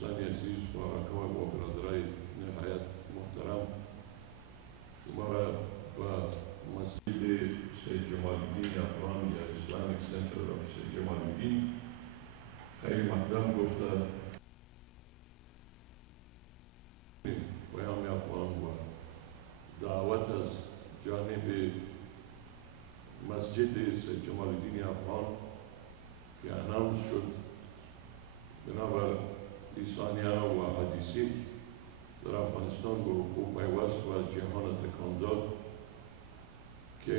دوستان عزیز و رفقای و برادرای نهایت محترم، شما را به مسجد سید جمال الدین افغان یا اسلامیک سنتر آف سید جمال الدین خیر مقدم گفته پیام افغان و دعوت از جانب مسجد سید جمال الدین افغان که اناونس شد بنابر لیسانیا و حدیثی در افغانستان به حقوق پیوست و جهان تکان داد که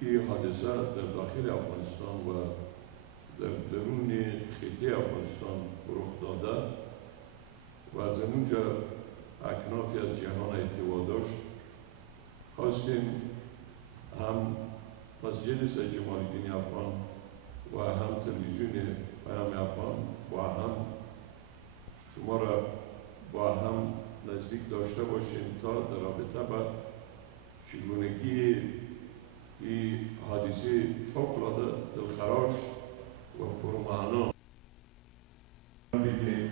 این حادثه در داخل افغانستان و در درون خطه افغانستان رخ داده و از اونجا اکنافی از جهان احتوا داشت. خواستیم هم مسجد سید جمال الدین افغان و هم تلویزیون پیام افغان و هم شما را با هم نزدیک داشته باشیم تا در رابطه با چگونگی این حادثه فوق‌العاده دلخراش و پرمعنا بگیم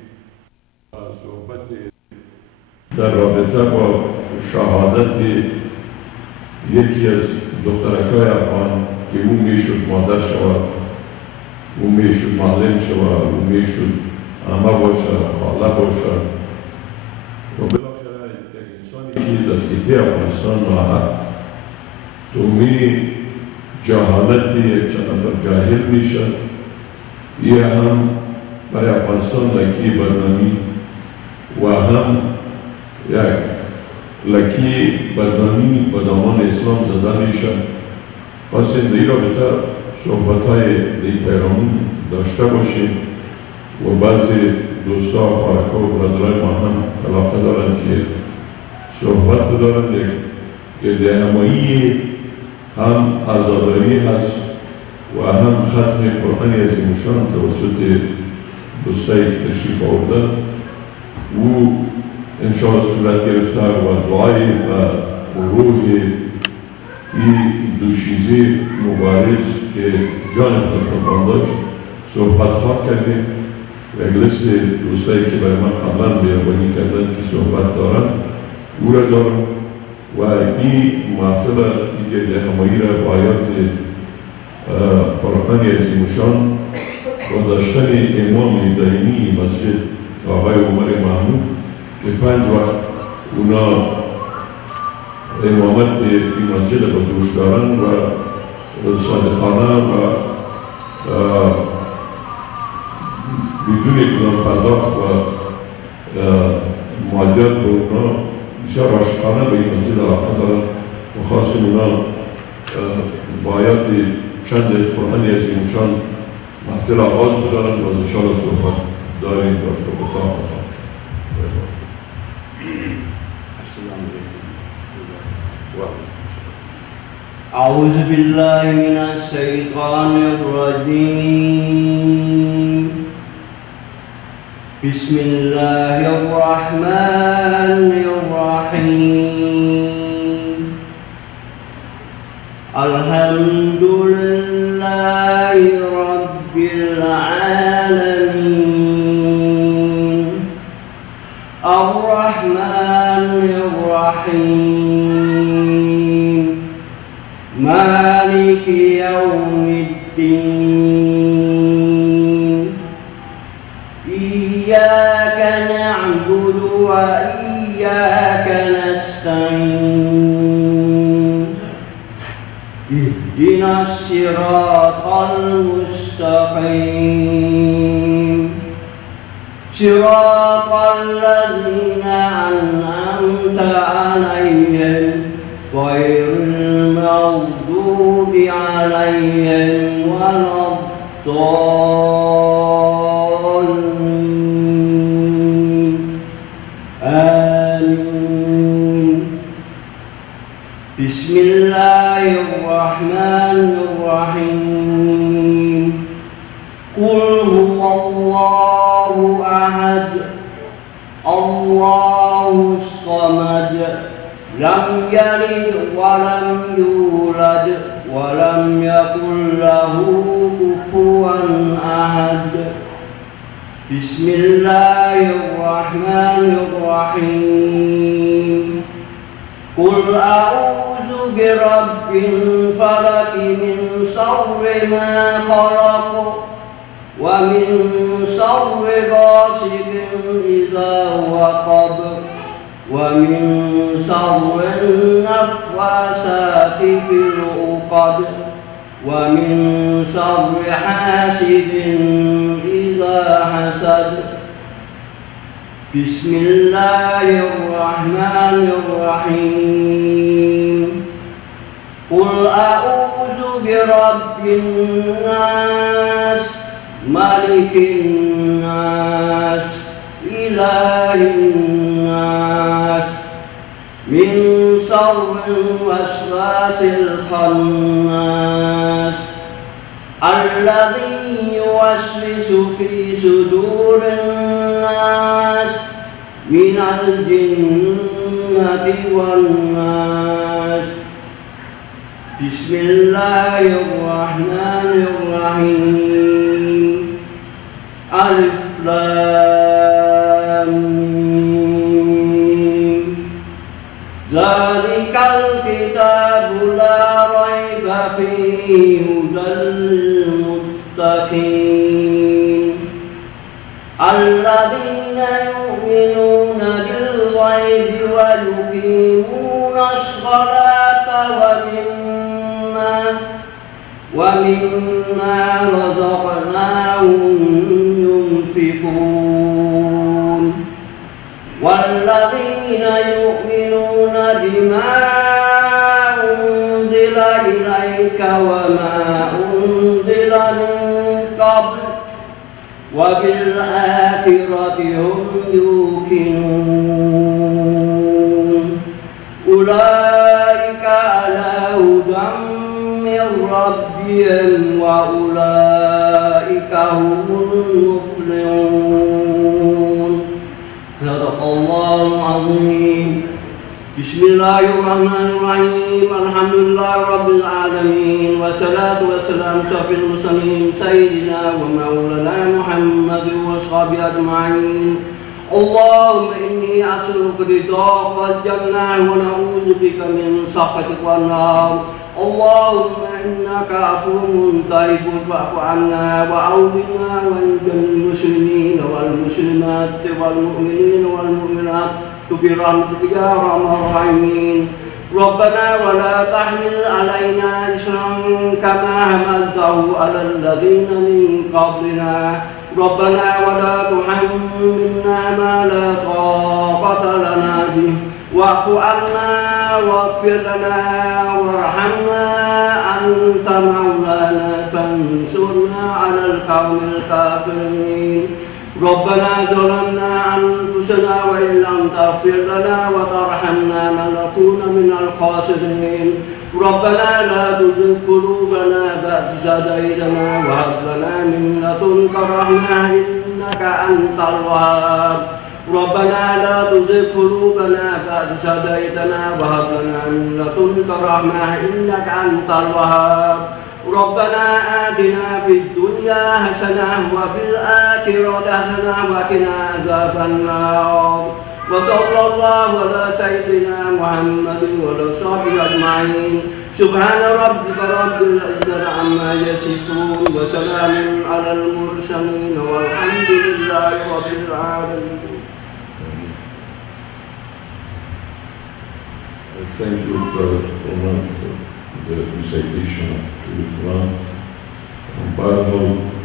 صحبت در رابطه با شهادت یکی از دخترکای افغان که اون میشد مادر شود، اون میشد معلم شود، اون میشد عمه باشه، خاله باشه و بالاخره یک انسانی که در خطه افغانستان ناحق تومی جهالتی یک چند نفر جاهل میشه، یه هم برای افغانستان لکی بدنامی و هم یک لکی بدنامی به دامان اسلام زده میشه. خواستیم در این رابطه صحبت‌های در پیرامون داشته باشیم و بعضی دوستا و خواهرکا و برادرای ما هم علاقه دارند که صحبت بدارند. یک گردهمایی هم عزاداری هست و هم ختم قرآن عظیم‌الشان توسط دوستایی که تشریف آوردن او انشاءالله صورت گرفته و دعای و روح این دوشیزه مبارز که جان خود قربان داشت صحبت خواه کردیم و یک لیست دوستایی که برای من قبلا بیابانی کردن که صحبت دارن او را دارم و این محفل این گردهمایی را با آیات قرآن عظیم‌الشان با داشتن امام دائمی مسجد آقای عمر محمود که 5 وقت اونا امامت این مسجد با دوش دارن و صادقانه و بدون کدام پرداخت و مالیات به اونا بسیار عاشقانه به این مسجد علاقه دارن و خواستیم اونا با آیات چند از قرآن عظیم‌الشان محفل آغاز بدارن و از انشاءالله صحبت داریم و صحبت آغاز شد. أعوذ بالله من الشيطان الرجيم. بسم الله الرحمن الرحيم. الحمد لله رب العالمين الرحمن الرحيم مالك يوم الدين. إياك نعبد وإياك نستعين. اهدنا الصراط المستقيم صراط الذين أنعمت عليهم غير المغضوب عليهم ولا الضالين. آمين. بسم الله الرحمن الرحيم. قل هو الله أحد الله الصمد لم يلد ولم يولد ولم يكن له كفوا أحد. بسم الله الرحمن الرحيم قل أعوذ برب الفلق من شر ما خلق ومن شر غاسق إذا وقب ومن شر النفاثات في العقد ومن شر حاسد إذا حسد بسم الله الرحمن الرحيم قل أعوذ برب الناس ملك الناس إله الناس من شر الوسواس الخناس الذي يوسوس في صدور الناس من الجنة والناس بسم الله الرحمن الرحيم ألف لام ميم ذلك الكتاب لا ريب فيه هدى للمتقين الذين يؤمنون بالغيب ويقيمون الصلاة ومما رزقناهم ينفقون والذين يؤمنون بما أنزل إليك وما أنزل من قبل وبالآخرة هم يوقنون أولئك على هدى من ربهم وأولئك هم المفلحون صدق الله العظيم بسم الله الرحمن الرحيم الحمد لله رب العالمين والصلاة والسلام على المرسلين سيدنا ومولانا محمد وصحبه أجمعين اللهم إني أسألك رضاك والجنة ونعوذ بك من سخطك والنار اللهم إنك عفو تحب فاعف عنا وعوذنا وعند المسلمين والمسلمات والمؤمنين والمؤمنات برحمتك يا أرحم الراحمين ربنا ولا تحمل علينا إصرا كما حملته على الذين من قبلنا ربنا ولا تحملنا ما لا طاقة لنا به واعف عنا واغفر لنا وارحمنا أنت مولانا فانصرنا على القوم الكافرين ربنا ظلمنا أنفسنا وإن لم تغفر لنا وترحمنا لنكون من الخاسرين ربنا لا تزغ قلوبنا بعد إذ هديتنا وهب لنا من لدنك رحمة إنك أنت الوهاب ربنا لا تزغ قلوبنا بعد إذ هديتنا وهب لنا من لدنك رحمة إنك أنت الوهاب ربنا آتنا في الدنيا حسنة وفي الآخرة حسنة وقنا عذاب النار وصلى الله على سيدنا محمد وعلى صحبه أجمعين سبحان ربك رب العزة عما يصفون وسلام على المرسلين والحمد لله رب العالمين. Thank you, Brother Omar, for the recitation to the Quran. بعد ما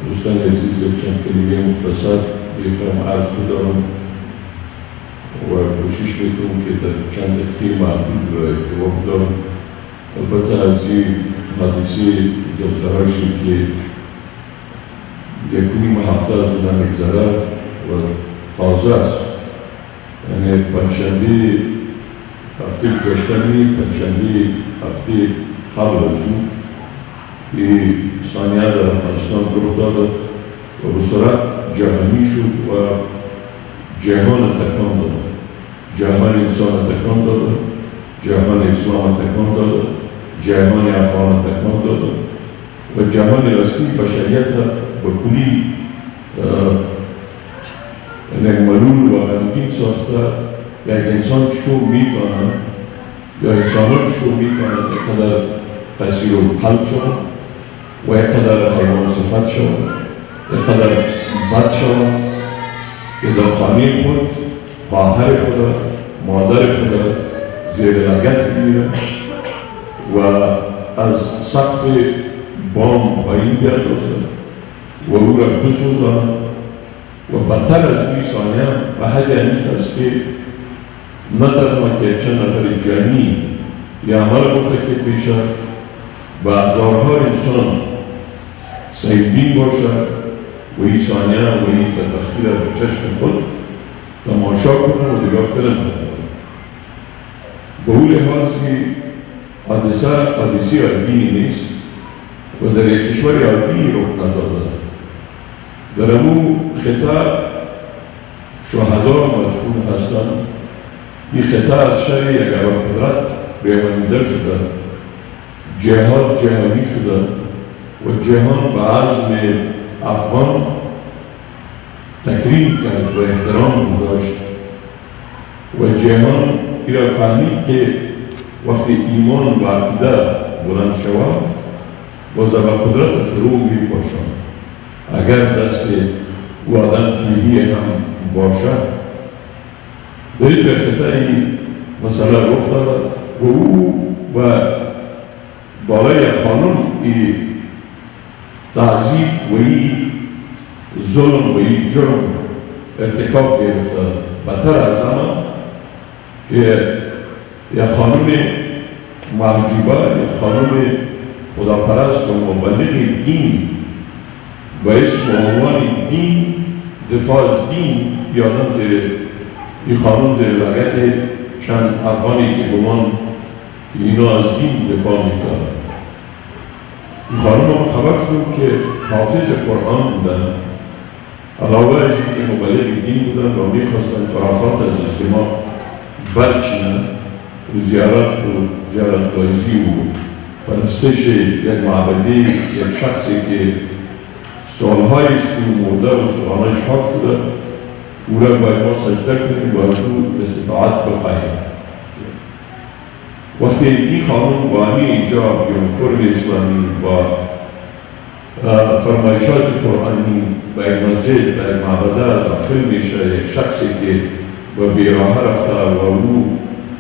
دوستان عزیز چند کلمه مختصر بخواهم عرض بدارم و کوشش میکنم که در چند دقیقه معدود را ارتباط دارم. البته از این حادثه دلخراشی که یکونیم هفته از اون نمیگذره و تازه است، یعنی پنجشنبه هفته گذشتنی پنجشنبه هفته قبل از اون این صحنه در افغانستان رخ داده و به صورت جهانی شد و جهان تکان داد، جهان انسان تکان داد، جهان اسلام تکان داد، جهان افغان تکان داد و جهان رسمی بشریت به کلی یعنی ملول و غمگین ساخته یک انسان چطور میتونه یا انسانات چطور میتونن یکقدر قصیر و قلب شون و یکقدر حیوان صفت شون یکقدر بد شون که در خانه خود خواهر خود مادر خود زیر لگت میره و از سقف بام پایین بیاندازه و او را بسوزانه و بدتر از اوی ثانیه به حد اینکه است که نه تنها که چند نفر جانی یا عمل مرتکب میشد و هزارها انسان سیدین باشد و این ثانیه و این بدبختی را به چشم خود تماشا کنه و دیگر فیلم کنه. به او لحاظی حادثه عادی نیست و در یک کشور عادی رخ نداده. در امو خطه شهدا مدفون هستند. این خطه از شر یک ابرقدرت بیامانیده شده، جهاد جهانی شده و جهان به عزم افغان تکریم کرد و احترام گذاشت و جهان این را فهمید که وقتی ایمان و عقیده بلند شود باز ابرقدرت فرو می باشد. اگر دست او آدم تویی هم باشد در این خطه مسئله رخ داده و او و بالای خانم ای تعذیب و ای ظلم و ای جرم ارتکاب گرفته. بدتر از همه که یک خانم محجوبه یک خانم خداپرست و مبلغ دین با اسم و عنوان دین دفاع از دین بیادم زیر این خانم زیر لگت چند افغانی که گمان اینا از دین دفاع میکنن. این خانم هم خبر شد که حافظ قرآن بودن، علاوه از اینکه مبلغ دین بودن و میخواستن خرافات از اجتماع برچینن و زیارت بازی و پرستش یک معبدی یک شخصی که سالهایی است که مرده و سلانش خاک شده او را باید ما سجده کنیم و از او استطاعت بخواهیم. وقتی این خانم با همین ایجاب یا فرم اسلامی با فرمایشات قرآنی با یک مسجد با یک معبده داخل میشه، یک شخصی که با بیراه رفته و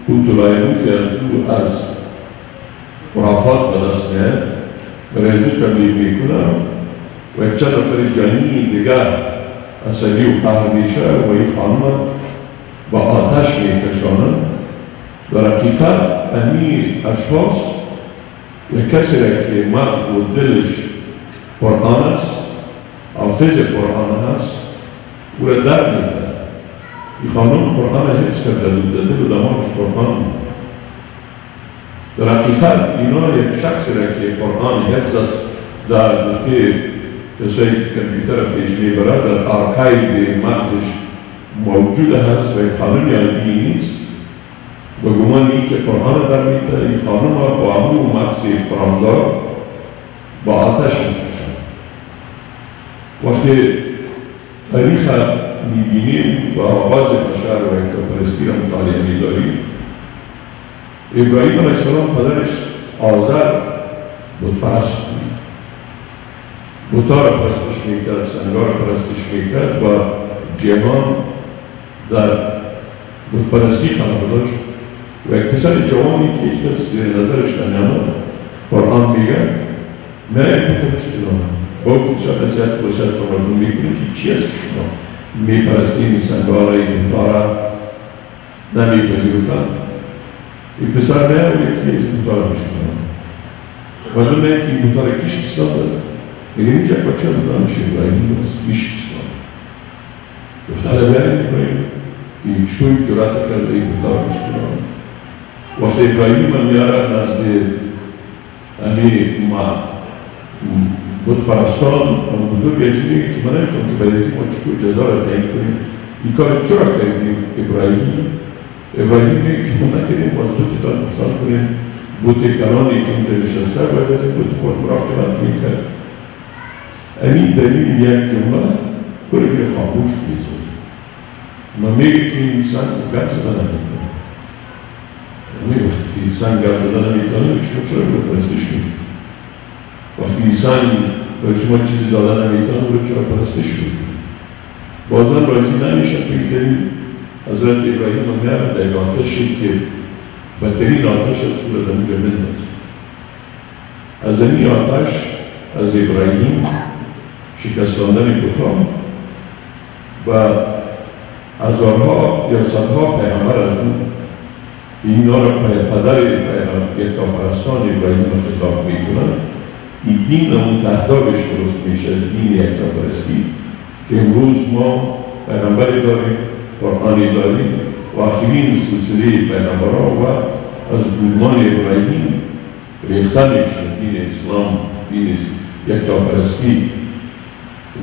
او لایموت از او از خرافات به دست میاد برای از او تبلیغ میکنه و یک چند نفر جانی دیگر عصبی و قهر میشه و این خانم با آتش میکشانه. در حقیقت همین اشخاص یک کسی را که مغز و دلش قرآن است، حافظ قرآن است، او را در میده. این خانم قرآن حفظ کرده بود، دل و دماغش قرآن بود. در حقیقت اینا یک شخصی را که قرآن حفظ است در گفته کسایی که کمپیوتر پیش میبرد در آرکایو مغزش موجود هست و یک خانم عادی نیست و گمان این که قرآن در میده. این خانم با همون مغز قرآندار با آتش میکشن. وقتی تاریخ میبینیم و آغاز بشر و اکتاپرستی را مطالعه میداریم، ابراهیم علیه السلام پدرش آذر بتپرست بود. بتا را پرستش میکرد، سنگا را پرستش میکرد و جهان در بتپرستی خانه داشت و یک پسر جوانی که هیچ کس زیر نظرش نمیامد قرآن میگه نه بتا بشکنم با کچه نصیحت باشد و مردم میکنه که چی است که شما میپرستیم سنگا را این بتا را نمیپذیرفتن. این پسر نه و یکی از بتا را بشکنم مردم نه که این بتا را کش بستانده میگه اینجا بچه دانش ابراهیم است ایش بستانده. گفتن ابراهیم این چطور جرأت کرده این بتا را بشکنم. وقتی ابراهیم هم میاره نزد بتپرستان و بزرگ اجنی که من نمیفهم که باید ما چطور جزا را تعیین کنیم. این کار چرا کردیم ابراهیم میگه که ما نکردیم باز بتتان نقصان کنیم بوت کلانی که اونجا نشسته باید از این بوت خود مراقبت میکرد. همین دلیل یک جمله کلی خاموش میسوز ما میگه که این سنگ گرد زدن نمیتونه. یعنی وقتی که این سنگ گرد زدن نمیتونه شما چرا رو پرستش کنید؟ وقتی این سنگ به شما چیزی دادن نمیتونه رو چرا پرستش کنید؟ بازم راضی نمیشن که حضرت ابراهیم رو میارن در آتشی که بدترین آتش از سور در اونجا بنداز. از این آتش از ابراهیم شکستاندن بتان و هزارها یا صدها پیغمبر از اون اینا را پدر یکتاپرستان ابراهیم را خطاب میکنن. این دین اون تهدابش درست میشه، دین یکتاپرستی که امروز ما پیغمبری داریم، قرآنی داریم و آخرین سلسله پیغمبران و از گومان ابراهیم ریخته میشه دین اسلام، دین یکتاپرستی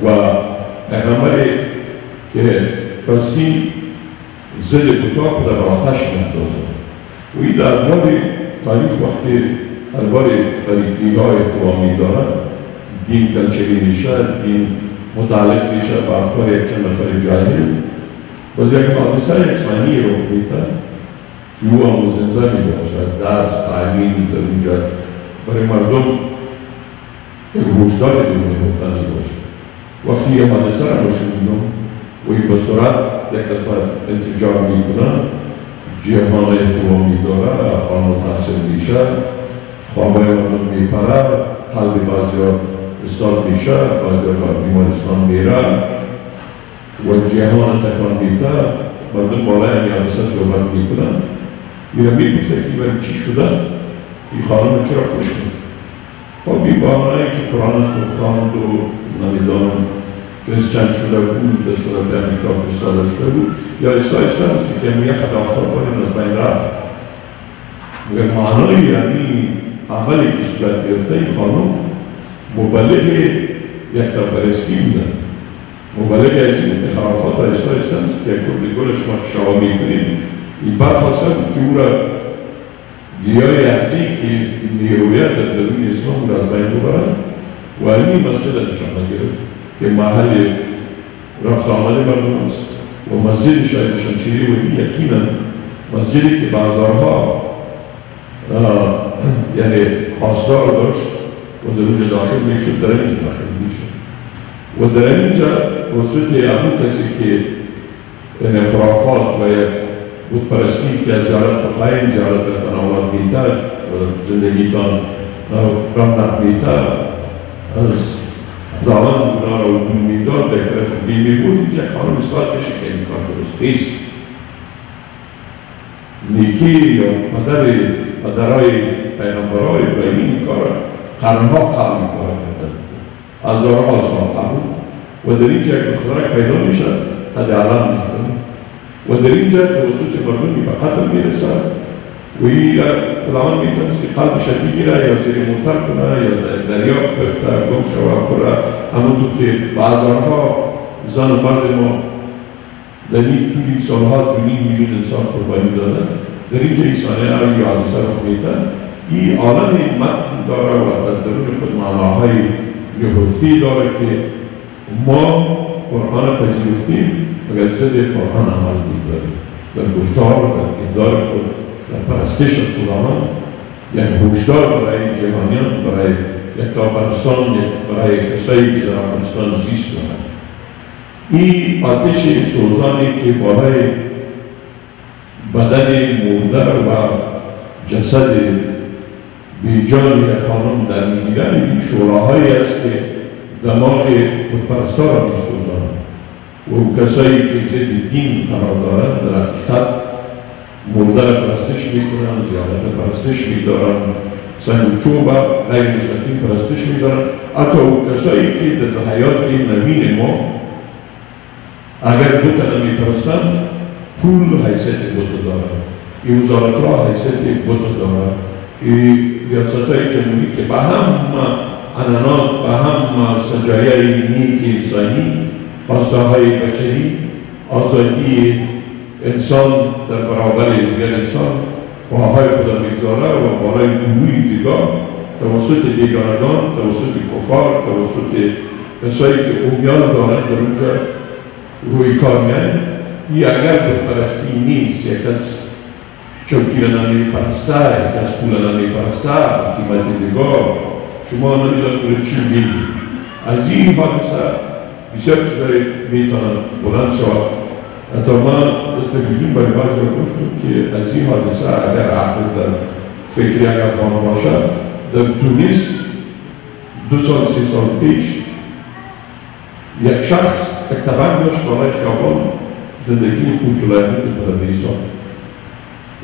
و پیغمبری که پرستی ضد بتا خود در آتش می‌اندازد. و این دربار تاریخ وقتی دربار غریبی‌ها احتوامی دارد، دین کلچری میشه، دین متعلق میشه به افکار یک چند نفر جاهل. باز یک حادثه انسانی رخ میده که او آموزنده میباشد، درس تعلیم در اونجا برای مردم یک هشدار دونه گفتن میباشد. وقتی یه حادثه را بشنیدم و این به سرعت یک دفعه انفجار میکنه، جهان احتوامی داره، افغان متاثر میشه، خوابای مردم میپره، قلب بعضی ها استاد میشه، بعضی ها بیمارستان میره و جهان تکان میده. مردم بالای این حادثه صحبت میکنن، میره میپرسه که برای چی شده؟ این خانم چرا کشته؟ خب این بانایی که قرآن سخاند و نمیدانم کریستیان شده بود، در صورت امریکا فرستاده شده بود، یا اسرائیل هستی که میگه خدافتار بارین از بین رفت. میگه معنای یعنی عملی که صورت گرفته این خانم مبلغ یکتاپرستی بودن، مبلغ از این که خرافات اسرائیل هست که کرد گل شما شوا میکنید. این برخواسته بود که او را گیاه ارزی که نیرویت در درون اسلام را از بین ببرن و این مسجد نشانه گرفت که محل رفت آمده مردم است و مسجد شاید شمشیری و این یقینا مسجدی که بازارها یعنی خواستار داشت و در اونجا داخل میشد، در اینجا داخل میشد و در اینجا خصوص ابو کسی که خرافات و بود پرستی که از زیارت بخواهیم زیارت بتان آمد میتر و زندگیتان رمنت میتر از خداوند گناه را عبور میداد به طرف بیمی بود. اینجا خانم اثبات بشه که این کار درست نیست. نیکی یا پدرهای پیغمبرهای ابراهیم این کار قرنها قبل کار کردن، هزارها سال قبل و در اینجا یک خدرک پیدا میشه قد علم میکنه و در اینجا توسط مردمی به قتل میرسد و این خداوند میتونست که قلبش بگیره یا زیر موتر کنه یا دریا بفته گم شوه کنه، همونطور که به هزارها زن و مرد ما در این طولی سالها 2.5 میلیون انسان قربانی دادن. در اینجا این صحنه یا حادثه رخ میده. این عالم متن داره و در درون خود معناهای نهفتی داره که ما قرآن پذیرفتیم مگر ضد قرآن عمل می‌کنیم، در گفتار، در کردار خود، در پرستش از خداوند، یعنی هشدار برای جهانیان، برای یکتاپرستان، برای کسایی که در افغانستان زیست دارند. این آتش سوزانی که بالای بدن مرده و جسد بیجان یک خانم در میگیرن، این شوراهایی است که دماغ بتپرستا را می‌سوزانند و کسایی که ضد دین قرار دارند در حقیقت مرده را پرستش میکنند، زیارت پرستش میدارند، سنگ و چوب غیر مستقیم پرستش میدارند. حتی کسایی که در حیات نوین ما اگر بت نمیپرستند پول حیثیت بت دارند، این وزارتها حیثیت بت دارند، این ریاستهای جمهوری که به هم عنانات، به هم سجایای نیک انسانی، خواسته های بشری، آزادی انسان در برابر دیگر انسان پاهای خدا میگذاره و بالای گروهی دیگر توسط بیگانگان، توسط کفار، توسط کسایی که امیال دارند در اونجا روی کار میان این اگر بتپرستی نیست، یک از چوکی را نمیپرسته، یک از پول را نمیپرسته، قیمت نگاه شما نمیدان کنید چی میگید. از این حادثه بسیار چیزایی میتونن بلند شود. حتی من در تلویزیون برای بعضی گفتم که از این حادثه اگر عقل در فکری اگر افغان باشد، در تونس 2 سال 3 سال پیش یک شخص یک تبنگ داشت بالای خیابان زندگی خود کلایمت خود بیسان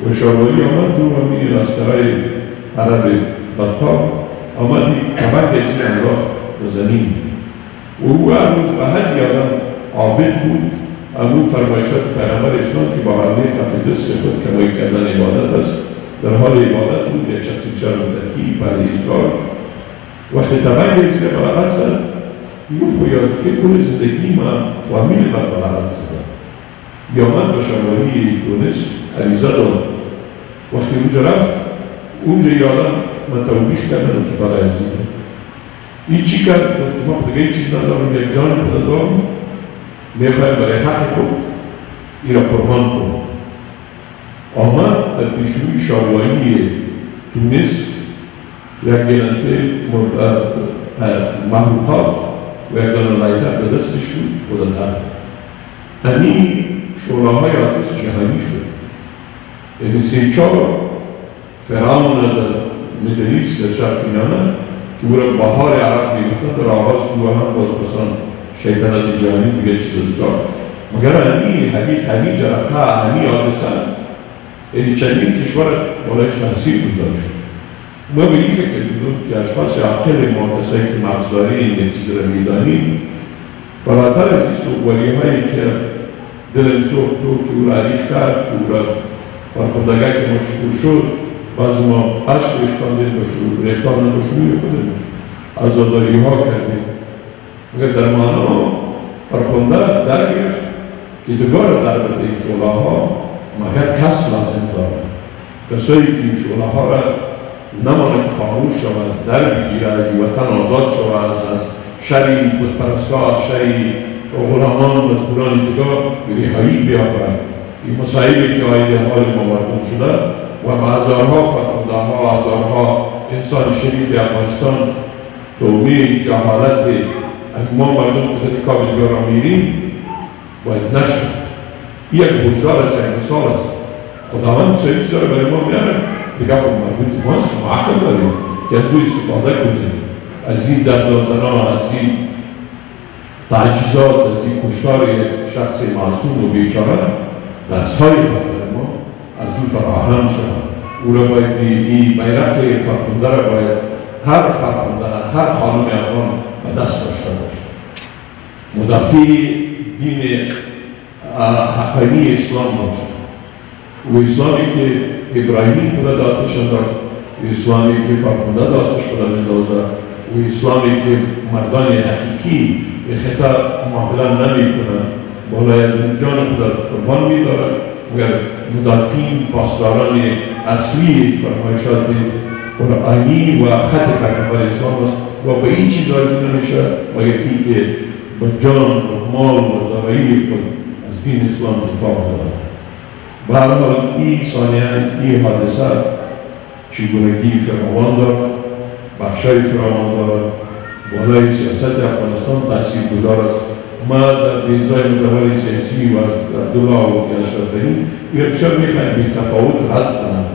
و شاروری آمد دو همی اسکرهای عرب بدکار آمد تبنگ ایسی انداخت به زمین و او هر روز به هر یادم عابد بود. امو فرمایشات پیغمبر اسلام که با حمله کف دست خود کمایی کردن عبادت است، در حال عبادت بود. یک شخصی بسیار متکی پرهیزگار وقتی تبنگ ایسی را بلغت زد گفت خویازه که کل زندگی من فامیل من بلغت زدم. یا من به شمالی تونس عریضه داد. وقتی اونجا رفت اونجا یادم من توبیخ کردم که برای عزیزم این چی کرد؟ گفت ما دیگه این چیز ندارم، یک جان خود دارم، میخوایم برای حق خود این را قربان کنم. آمد در پیشوی شاروانی تونس یک گلنته محروقات و یک دانه لایتر به دستش بود خود در امی شوراهای آتش جهانی شد. یعنی 3-4 فرعون در مدلیس در شرق میانه که او را بهار عرب میگفتن، در آغاز او هم باز بسان شیطنت جهانی دیگه چیز ساخت. مگر همی جرقه همی حادثه یعنی چندین کشور بالایش تحصیل گذاشت. ما به این فکر بودم که اشخاص عقل مقدسایی که مغزداری این چیز را میدانیم فراتر از این سوگواری هایی که دلم سوخت که او را عریق کرد، که او را فرخوندگه که مشکور شد، بعض ما عشق ریختاندن به شروع خودم عزاداری ها کردیم. مگر در معنا فرخونده در گرفت که دگاه در بطه این شعله ها مگر کس لازم دارد. کسایی که این شعله ها را نماند خاموش شود، در بگیرد، وطن آزاد شود از شری بودپرستات، شری غلامان مزدوران دگاه به رهایی بیاورد. این مسائلی که آیده حال ما مردم شده و هزارها فرخونده ها، هزارها انسان شریف افغانستان تومه جهالت ما مردم که در کاب دیگر را میریم باید نشد. این یک بوجدار است، یک مثال است. خداوند چه چیزا را برای ما میاره دیگه خود مربوط ماست که ما عقل داریم که از او استفاده کنیم. از این درداندنا، از این تعجیزات، از این کشتار شخص معصوم و بیچاره درس‌های برای ما از او فراهم شد. او را باید این بیرق فرخنده را باید هر فرخنده، هر خانم افغان به دست داشته باشد. مدافع دین حقانی اسلام باشد. و اسلامی که ابراهیم خدا داتش انداخت، و اسلامی که فرخنده داتش خدا میندازد، و اسلامی که مردان حقیقی به خطا معامله نمی کنند، بالای از جان خدا قربان می دارد. مگر مدافعین پاسداران اصلی فرمایشات قرآنی و خط پیغمبر اسلام است و به این چیز راضی نمیشه مگر این که با جان و مال و دارایی خود از دین اسلام دفاع دارد. به هر حال این ثانیه این حادثه چگونگی فراوان دارد، بخشای فراوان دارد، بالای سیاست افغانستان تاثیر گذار است. ما در بیزای مدوری سیاسی و از عبدالله و اشرفی بسیار میخواهیم به تفاوت رد کنند.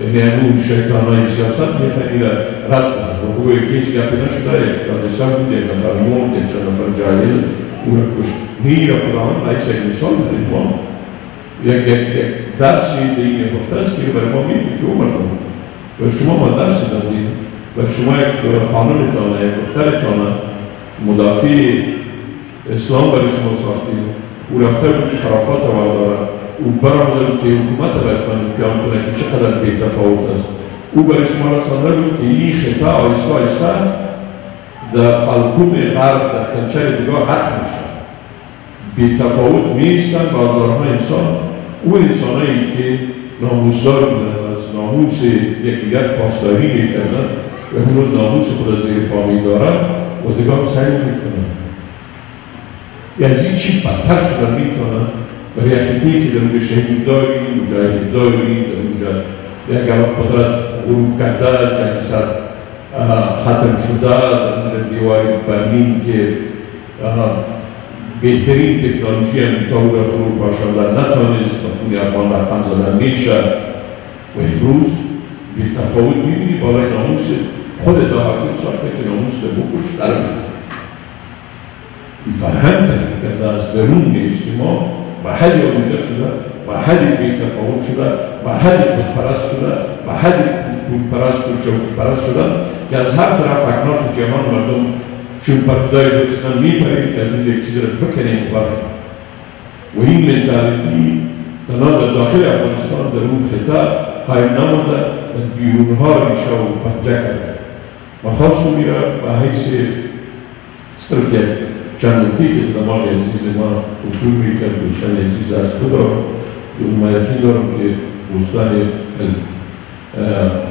یعنی همون شیطانهای سیاست میخواهیم رد کنند و او هیچ گپی نشده، یک حادثه بود، یک نفر مرد، یک چند نفر جاهل او را کشت. این را خداوند باعث یک مثال دارید. ما یک درسی دیگه گفته است که برای ما میگه که او مردم و شما ما درس دادید و شما یک خانمتان، یک دخترتان مدافع اسلام برای شما ساختید. او رفته بود که خرافات وارداره، او برآمده بود که حکومت برایتان امتحان کنه که چقدر بی‌تفاوت است. او برای شما رسانده بود که این خطا آیسته آیسته در الکوم غرب در کنچه دیگاه حق میشن. بی‌تفاوت میستن بازارها انسان، او انسانایی که ناموسدار بودن از ناموس یکدیگر پاسداری میکردن و هنوز ناموس خود زیر پا میدارن و دیگاه سعی میکنن. از این چی بدتر شدن میتونن برای خطی که در اونجا شهید داری، مجاهد داری، در اونجا یک قدرت غروب کرده، جنگ سر ختم شده، در اونجا دیوار برلین که بهترین تکنولوژی امریکا او را فرو پاشانده نتوانست و خون افغان رقم زدن میشه و امروز بی تفاوت میبینی بالای ناموس خودت حاکم ساخته که ناموس رو بکش در میده. این فرهنگ تحقیق کرده از درون اجتماع و حدی آموده شده و حدی بی تفاوت شده و حدی خودپرست شده و حدی خودپرست و شوق‌پرست شدن که از هر طرف اکناف جهان مردم چون پردای دوستان میپریم که از اینجا یک چیز را بکنیم برای و این منتالیتی تنها در داخل افغانستان در اون خطه قایم نمانده در بیرونها ریشه و پنجه کرده و خاص میره به حیث صرف یک چند نکته که دماغ عزیز ما خطور میکرد دوستان عزیز از خدا ما یقین دارم که دوستان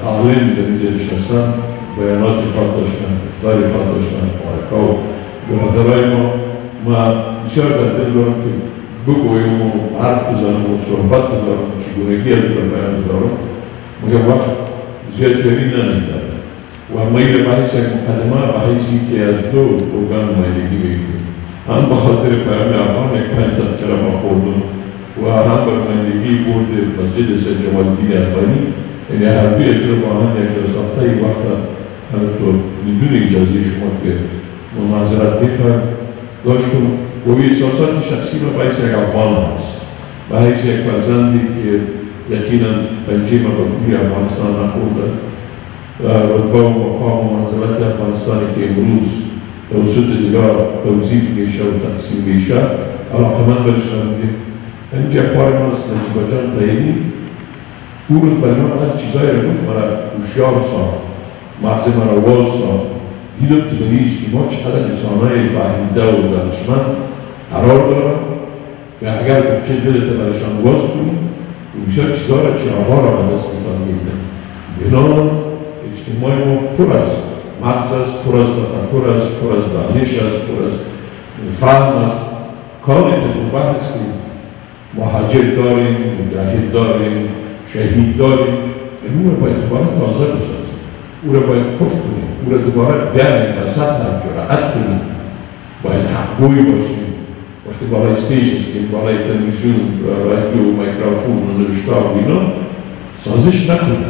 عالم در اینجا نشستن بیاناتی خواه داشتن، افتاری خواه داشتن، معرکه و برادرهای ما بسیار در دل دارم که بگویم و حرف بزنم و صحبت بدارم و چگونگی از را بیان بدارم مگر وقت زیادگری نمیدارم و میل بحث یک مقدمه بحثی که از دو ارگان نمایندگی میگیریم هم بخاطر پیام افغان یک 5 دقیقه ما خوردم و هم به نمایندگی برد مسجد سید جمال الدین افغانی یعنی هر دوی اجرا با هم یک جا ساخته این وقت همینطور بدون اجازه شما که معذرت بخواهیم داشتم و احساسات شخصی و باعث یک افغان هست و باعث یک فرزندی که یقینا پنجه ما به پولی افغانستان نخورده رتبه و مقام و منزلت افغانستانی که امروز توسط دیگر توصیف میشه و تقسیم میشه علاقمند برش نمودیم اینجا اخبار ما از نجیب جان طیبی او روز برای من از چیزایی رو گفت مرا هوشیار ساخت مغز مرا واز ساخت دیدم که در این اجتماع چقدر انسانهای فهمیده و دانشمند قرار دارن که اگر بچه دلت برشان واز کنیم بسیار چیزها را چراغ‌ها را به دستتان میدن بنا اجتماع ما پر از مغز است، پر از تفکر است، پر از دانش است، پر از فهم است کار تجربه هستیم مهاجر داریم، مجاهد داریم، شهید داریم او را باید دوباره تازه بسازیم او را باید پف کنیم او را دوباره بیاریم و سطح جرأت کنیم باید حقگوی باشیم وقتی بالای استیج هستیم بالای تلویزیون رادیو میکروفون و نوشتار و اینا سازش نکنیم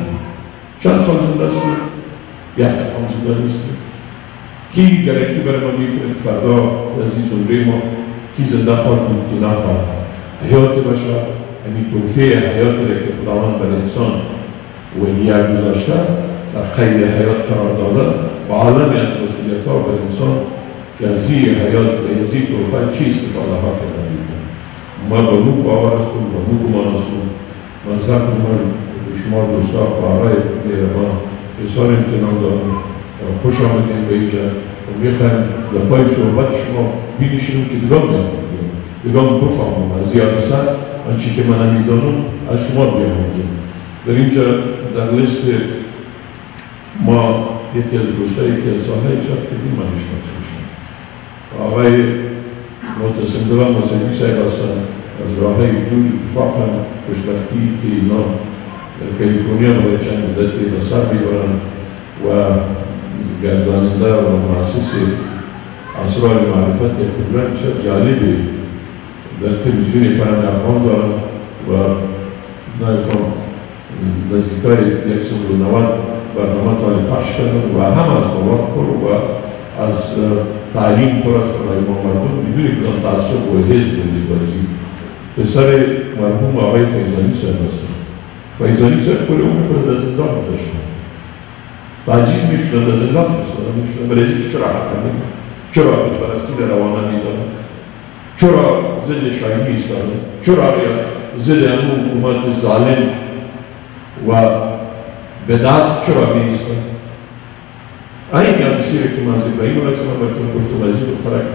چند سال زنده هستیم؟ یک دقیقه زنده نیستیم کی گرکی برای ما میکنه فردا عزیز عمره ما کی زنده خواهد بود که نخواهد حیات بشر یعنی توفیه حیات را که خداوند بر انسان وحیه گذاشته در قید حیات قرار داده و عالمی از مسئولیت ها بر انسان که از این حیات و از این توفیه چی استفاده ها کرده میکنه ما به مو باور هستم به مو گمان هستم من سخت من شما دوستا خواهرای ما بسیار امتنان دارم خوش آمدین به اینجا و میخوایم در پای صحبت شما بینشیم که دگاه میکنیم دگاه بفهمم از زیاده سر آنچه که من میدانم از شما بیاموزم در اینجا در لیست ما یکی از دوستایی که از ساحه شد کدیم من میشناسمشون آقای معتصم دلان مصیبی صاحب هستن از راههای دور اتفاقا خوشبختی که اینا در کالیفرنیا برای چند مدتی به سر میبرن و گرداننده و مؤسس اسرار معرفت یک پروگرام بسیار جالبی در تلویزیون پیام افغان دارن و نایفان نزدیکای 190 برنامه تالی پخش کردن و هم از مواد پر و از تعلیم پر از برای ما مردم بدون کدام تعصب و حزب نسبتی پسر مرحوم آقای فیضانی صاحب هستن فیضانی صاحب کل عمر خود در زندان گذاشتن تعجیز میشدن در زندان فرستادن میشدن برای اینکه چرا حق کنیم چرا بتپرستی در روانه میدانن چرا ضد شاهی ایستادن چرا ضد همون حکومت ظالم و بدعت چرا میایستن این حادثه که من از ابراهیم علیه السلام براتون گفتم از این دخترک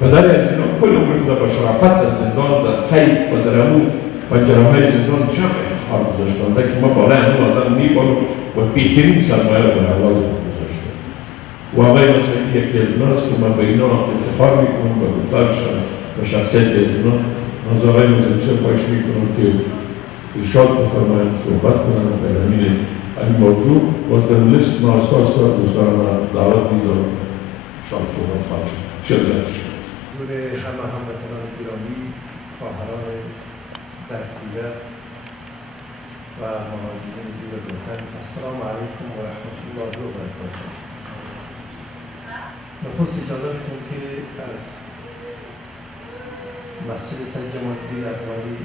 پدر از اینا کل عمر خود با شرافت در زندان در قید و در همون پنجره‌های زندان چند افتخار گذاشتن که ما بالای همون آدم میبالم و بهترین سرمایه رو به حوال خود گذاشتن و آقای مسئولی یکی از ایناست که من به اینا افتخار میکنم و گفتارشان و شخصیت از اینا نظرهای مزدیشه باش میکنم که ارشاد بفرمایند صحبت کنند در این موضوع و در لیست ناساس و دوستان دعوت میدارم شاید صحبت خواهد شد. چه شد؟ حضور همه هموطنان گرامی، خواهران در کویه و مهاجرین دور از وطن، السلام علیکم و رحمت الله و برکاته. نخست اجازه بدید که از مسجد سید جمال الدین افغانی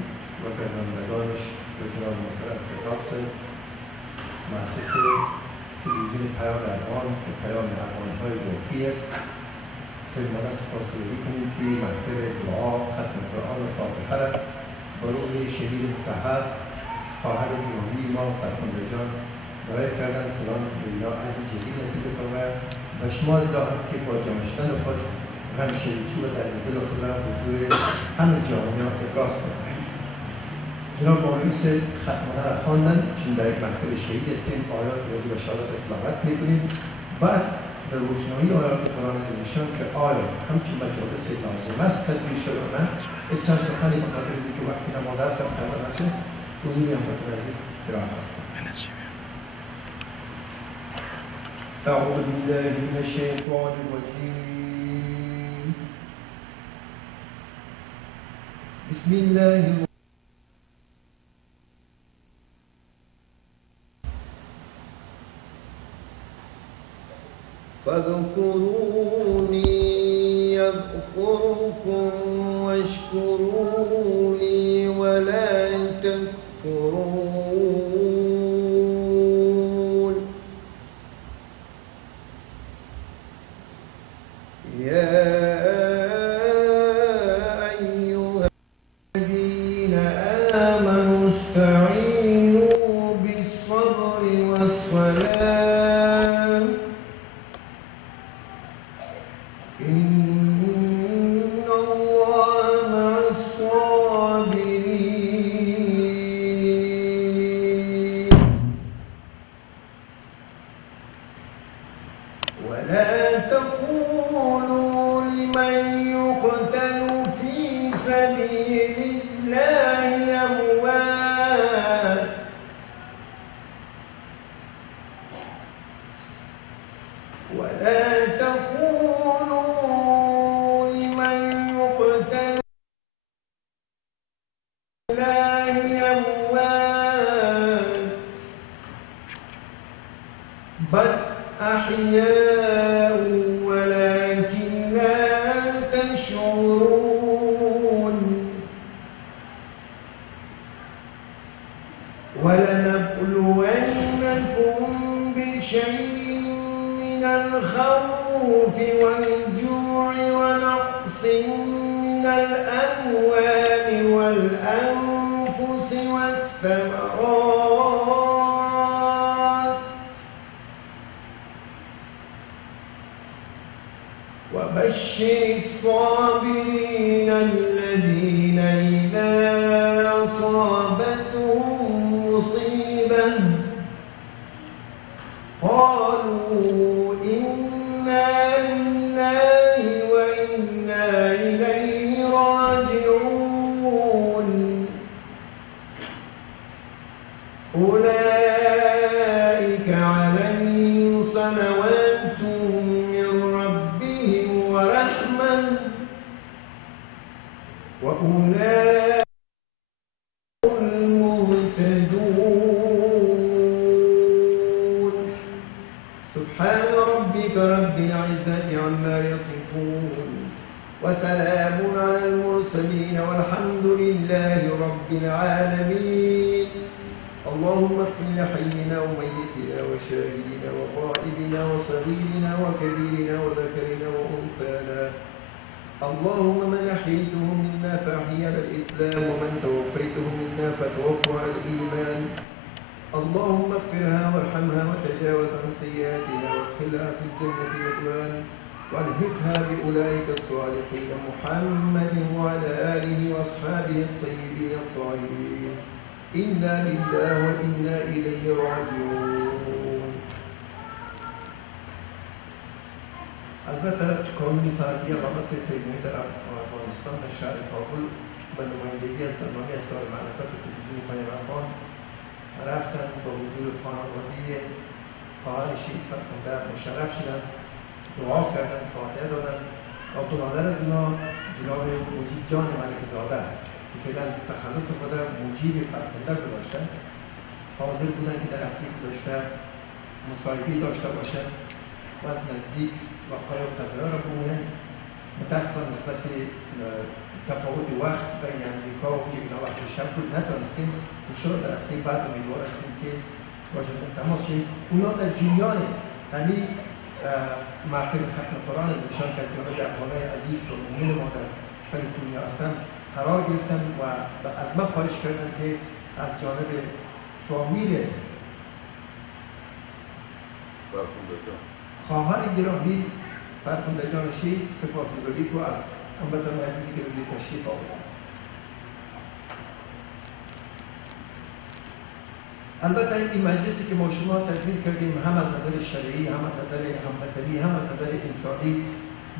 و گردندگانش به جناب محترم خطاب شد، مؤسس تلویزیون پیام افغان که پیام افغان‌های واقعی است، سلمانه سپاسگزاری کنیم که محفل دعا، ختم قرآن و فاتحه را به روح شهید مطهر خواهر گرامی ما فرخنده جان برای کردن کلان به اینا اجر جزیل نصیب فرماید و شما اصلاحات که با جمع شدن خود هم شریکی و در دل خود را حضور همه جامعه ابراز کنید. جناب مولوی ختمانه را خواندن چون در یک محفل شهید هستیم، آیات راجع به شهادت اطلاقات میکنیم. بعد در روشنایی آیات قرآن عظیم که آیا همچون مجالس لازم است تدبیر شده و نه، یک چند سخنی به خاطر که وقتی نماز هست هم خبر نشه حضور هموطن عزیز ارائه کنم. اعوذ بالله من الشیطان الرجیم. بسم الله فاذكروني يذكركم واشكروا لي ولا تكفرون. يا أيها الذين آمنوا استعينوا بالصبر والصلاة إن الله مع الصابرين. ولا تقولوا لمن يقتل في سبيل الله أموات ولا تقولوا لمن يقتل في الله أموات بل أحياء ولكن لا تشعرون. ولنبلونكم بشيء من الخوف والجوع ونقص من الأموال والأنفس والثمرات وبشر الصابرين الذين إذا أصابتهم مصيبة قالوا إنا لله وإنا إليه راجعون. أولئك عليهم صلوات من ربهم ورحمة وأولئك المهتدون. سبحان ربك رب العزة عما يصفون وسلام على المرسلين والحمد لله رب العالمين. اللهم اغفر لحينا وميتنا وشاهدنا وغائبنا وصغيرنا وكبيرنا وذكرنا وأنثانا. اللهم من أحييته منا فأحيي على الإسلام ومن توفيته منا فتوفى على الإيمان. اللهم اغفرها وارحمها وتجاوز عن سيئاتها وادخلها في الجنة رضوان والحقها بأولئك الصالحين محمد وعلى آله وأصحابه الطيبين الطاهرين. إنا لله وإنا إليه راجعون. البته قانون فرعی آقا سید فیضانی در افغانستان در شهر کابل به نمایندگی از برنامه اسرار معرفت و تلویزیون پیامبران رفتن با حضور خانواده خواهر شیخ فرخنده مشرف شدن، دعا کردن، فاتحه دادن و برادر از اونا جناب مجیب جان ملک زاده که فعلا تخلص خود مجیب فرخنده گذاشتن حاضر بودن که در هفته گذشته مصاحبه داشته باشن و از نزدیک واقعه و قضایه را بگوین. متاسفانه نسبت تفاوت وقت بین امریکا و که اینا وقت شب بود نتونستیم انشاءالله در هفته بعد امیدوار هستیم که واشنگتن تماس شیم. اونا در جریان همین محفل ختم قرآن از نشان که جناب اقوامه عزیز و مؤمن ما در کالیفرنیا هستن قرار گرفتن و از من خواهش کردن که از جانب فامیل خواهر گرامی فرخنده جان شهید سپاسگزاری کو از هموطنان عزیزی که روی تشریف آوردن. البته این مجلسی که ما شما تدبیر کردیم هم از نظر شرعی، هم از نظر هموطنی، هم از نظر انسانی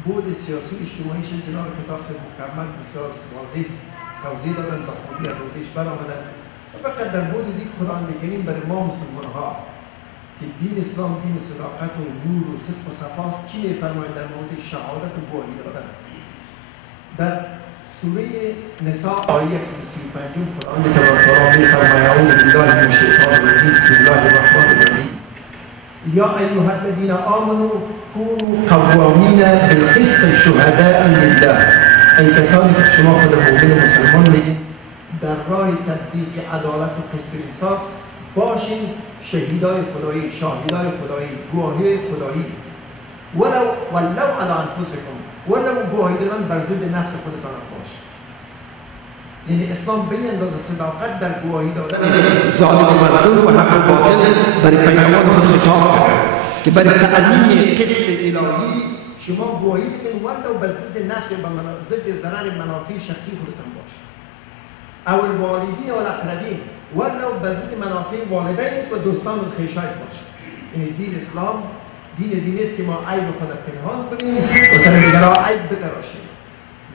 بود سیاسی اجتماعی جناب خطاب سے مکمل بسیار واضح توضیح دادن با خوبی از اوتش برآمدن. فقط در بود ذکر خداوند کریم برای ما مسلمان ها که دین اسلام دین صداقت و نور و صدق و صفاست چی می‌فرماید در مورد شهادت و گواهی دادن. در سوره نساء آیه 135 خداوند تبارک می‌فرماید اعوذ بالله من الشیطان الرجیم بسم الله الرحمن الرحیم یا ایها الذین آمنوا کونوا قوامین بالقسط شهداء لله. ای کسانی که شما خود مؤمن مسلمان میگید در راه تطبیق عدالت و قسط و انصاف باشین شهیدای خدایی، شاهدای خدایی، گواهی خدایی. ولو علی انفسکم، ولو گواهی دادن بر ضد نفس خودتان باش. یعنی اسلام به این اندازه صداقت در گواهی دادن ظالم و مظلوم و حق و باطل برای پیروان خود خطاب کرد که برای تعلیم قسط الهی شما گواهی بدین ولو بر ضد نفس و ضد ضرر منافع شخصی خودتان باش. او الوالدین و الاقربین ولو بر ضد منافع والدینت و دوستان و خویشایت باش. یعنی دین اسلام دین از این است که ما عیب خود پنهان کنیم و سر دیگرها عیب بتراشیم.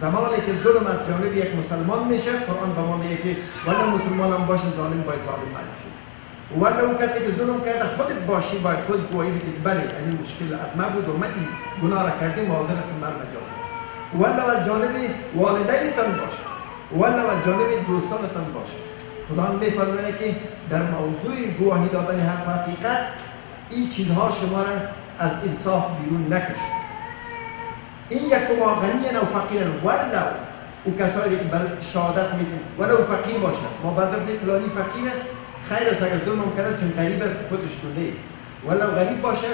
زمانی که ظلم از جانب یک مسلمان میشه قرآن به ما میگه که ولو مسلمان هم باشه ظالم باید ظالم نباشی. ولو کسی که ظلم کرده خودت باشی باید خود گواهی بدی بله این مشکل از ما بود و من این گناه را کردیم حاضر هستم بر نجات. ولو از جانب والدینتان باشه، ولو از جانب دوستانتان باشه. خدا میفرماید که در موضوع گواهی دادن حق و حقیقت این چیزها شما را از انصاف بیرون نکشید. این یکما غنیان و فقیرن ولو او کسایی که شهادت میدن ولو فقیر باشن ما بعضی وقت فلانی فقیر است خیر است اگر ظلم کرده چون غریب است خودش کنه ولو غریب باشه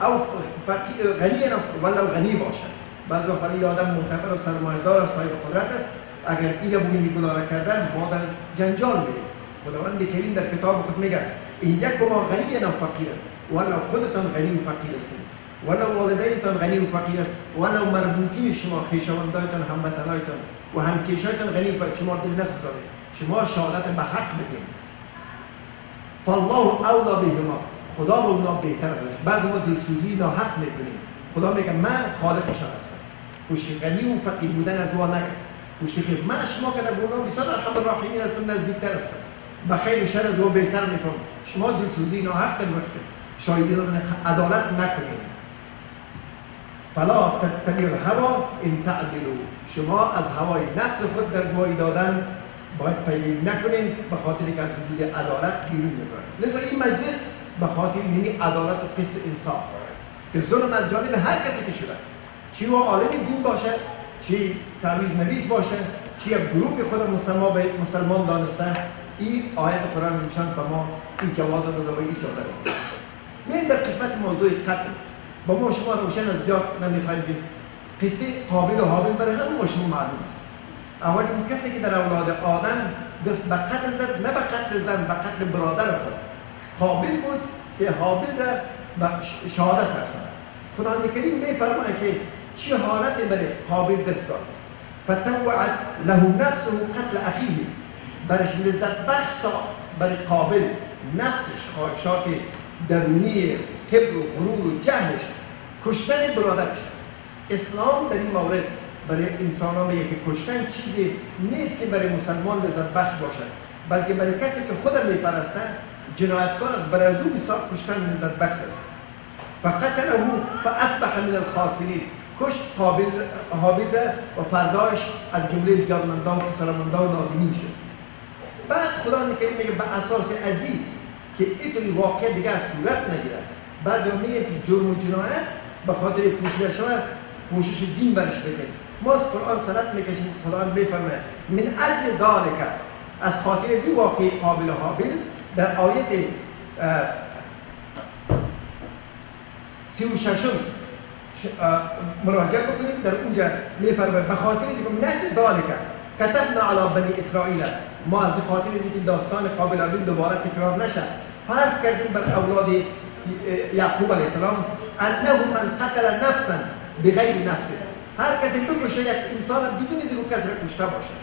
او فقیر غنیان ولو غنی باشه بعضی وقت این آدم معتبر و سرمایه‌دار و صاحب قدرت است اگر این بوی گناه را کردن ما در جنجال میریم. خداوند کریم در کتاب خود میگه این یکما غنیان و فقیرن ولو خودتان غنی و فقیر هستید ولو والدینتان غنی و فقیر است ولو مربوطین شما خویشاوندانتان هموطنانتان و همکیشایتان غنی و فقیر شما دل نسوزانید شما شهادت به حق بدین. فالله اولا بهما خدا به اونا بهتر است. بعضی ما دلسوزی ناحق میکنیم. خدا میگه من خالقشان هستم. پشت غنی و فقیر بودن از ما نگه پشت خیر من شما که در اونا بسیار ارحم الراحمین هستم نزدیکتر هستم به خیر و شر از او بهتر میفهم. شما دلسوزی ناحق وقت شاهدی دادن عدالت نکنید. فلا تتبعوا الهوى ان تعدلوا شما از هوای نفس خود در گواهی دادن باید پیروی نکنید به خاطر که از حدود عدالت بیرون ببرید. لذا این مجلس به خاطر یعنی عدالت و قسط انصاف که ظلم از جانب هر کسی که شده چی او عالم دین باشه چی تعویض نویس باشه چی یک گروه خود مسلمان دانسته این آیت قرآن نشان به ما این جواز داده و این اجازه داده. من در قسمت موضوع قتل با ما شما روشن از جا نمی‌فهمید. قصه قابل و حابیل برای همه ما شما معلوم است. اول اون کسی که در اولاد آدم دست به قتل زد نه به قتل زن به قتل برادر خود قابل بود که حابیل را به شهادت رساند. خداوند کریم می‌فرماید که چه حالتی برای قابل دست داد فتوعت له نفسه قتل اخیه برش لذت بخش ساخت برای قابل نفسش خواهشات درونی کبر و غرور و جهلش کشتن برادرش. اسلام در این مورد برای انسان ها میگه که کشتن چیزی نیست که برای مسلمان لذت بخش باشد، بلکه برای کسی که خودم میپرستن جنایتکار است، برای از او مثال کشتن لذت بخش است. فقتله فاصبح من الخاسرین، کشت حابیل و فرداش از جمله زیادمندان و سرمندان و نادمین شد. بعد خدا کریم میگه به اساس ازی که اینطوری واقع دیگه صورت نگیره، بعضی هم میگن که جرم و جنایت به خاطر پوشیده شود پوشش دین برش بگه. ما از قرآن سنت میکشیم، خدا میفرمه من اجل ذالک، از خاطر ازی واقع قابل حابیل در آیت 36 مراجعه بکنید، در اونجا میفرمه به خاطر ازی که من اجل ذالک کتبنا علی بنی اسرائیل، ما از خاطر ازی که داستان قابل حابیل دوباره تکرار نشه فرض کردیم بر اولاد یعقوب علیه السلام انه من قتل نفسا بغیر نفس، هر کسی بکشه یک انسان بدون از اینکه کسی را کشته باشه،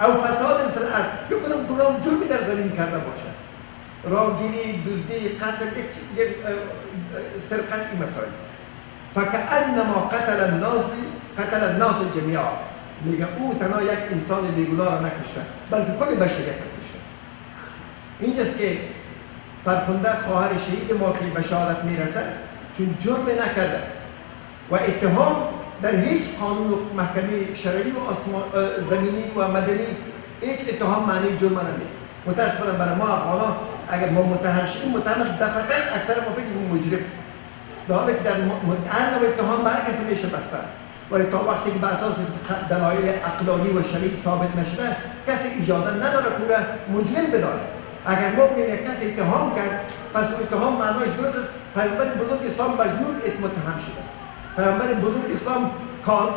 او فساد فی الارض، یا کدام گناه جرمی در زمین کرده باشه، راهگیری، دزدی، قتل، یک سرقت، این مسائل. فکأنما قتل الناس جمیعا، میگه او تنها یک انسان بیگناه را نکشته بلکه کل بشریت را کشته. اینجاست که فرخنده خواهر شهید ما که به شهادت میرسد چون جرم نکرده و اتهام در هیچ قانون و محکمه شرعی و زمینی و مدنی هیچ اتهام معنی جرم نمیده. متاسفانه برای ما افغانان اگر ما متهم شدیم، متهم دفعتن اکثر ما فکر مجرم، در حالی که در هر نوع اتهام بر کسی میشه بسته، ولی تا وقتی که به اساس دلایل عقلانی و شرعی ثابت نشده کسی اجازه نداره که مجرم بداره. اگر ما بگیم یک کسی اتهام کرد پس اتهام معنایش درست است، پیامبر بزرگ اسلام مجنون متهم شده، پیامبر بزرگ اسلام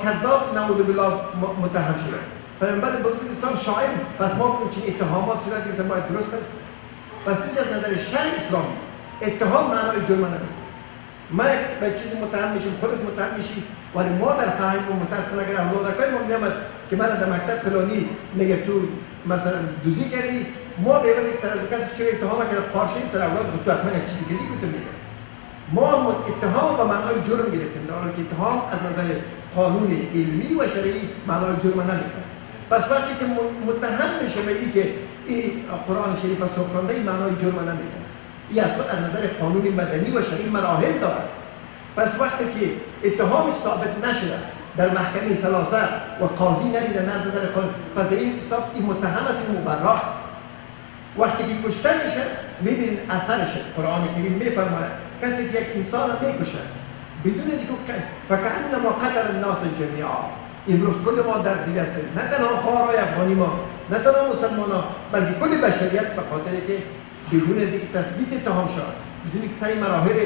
کذاب نعوذ بالله متهم شده، پیامبر بزرگ اسلام شاعر، پس ما بگیم چنین اتهامات صورت گرفته باید درست است. پس این از نظر شرع اسلامی اتهام معنای جرم نمیده. ما به چیزی متهم میشیم، خودت متهم میشی، ولی ما در فهم و متاسفانه اگر اولادکای ما میامد که من در مکتب فلانی میگه تو مثلا دوزی کردی، ما به وجه یک سر از کسی چرا اتهام کرد قارشیم سر اولاد خود تو حتما یک چیزی کردی که تو میگه. ما اتهام به معنای جرم گرفتیم، در حالی که اتهام از نظر قانون علمی و شرعی معنای جرم نمیکنه. پس وقتی که متهم میشه به این که این قرآن شریف سخننده این معنای جرم نمیکنه، این اصلا از نظر قانون مدنی و شرعی مراحل داره. پس وقتی که اتهامش ثابت نشده در محکمه ثلاثه و قاضی ندیده نه از نظر قانون، پس در این حساب این متهم است، این مبرا. وقتی که کشته میشه میبینید اثرش. قرآن کریم میفرماید کسی که یک انسان را میکشه بدون اینکه فکأنما قتل الناس جمیعا. امروز کل ما در دیده است، نه تنها خواهرای افغانی ما، نه تنها مسلمان ها، بلکه کل بشریت به خاطر که بدون از اینکه تثبیت اتهام شود، بدون اینکه طی مراحل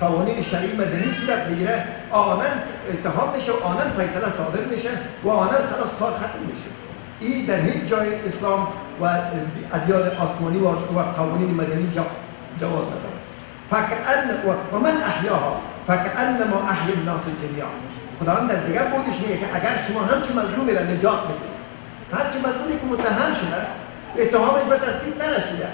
قوانین شرعی مدنی صورت بگیره، آنن اتهام میشه و آنن فیصله صادر میشه و آنن خلاص کار ختم میشه. این در هیچ جای اسلام و ادیان آسمانی و قوانین مدنی جواز نداره. و من احیاها فکأنما احیا الناس جمیعا. خداوند در دیگر بودش میگه که اگر شما همچون مظلومی را نجات بدید، همچون مظلومی که متهم شده اتهامش به تثبیت نرسیده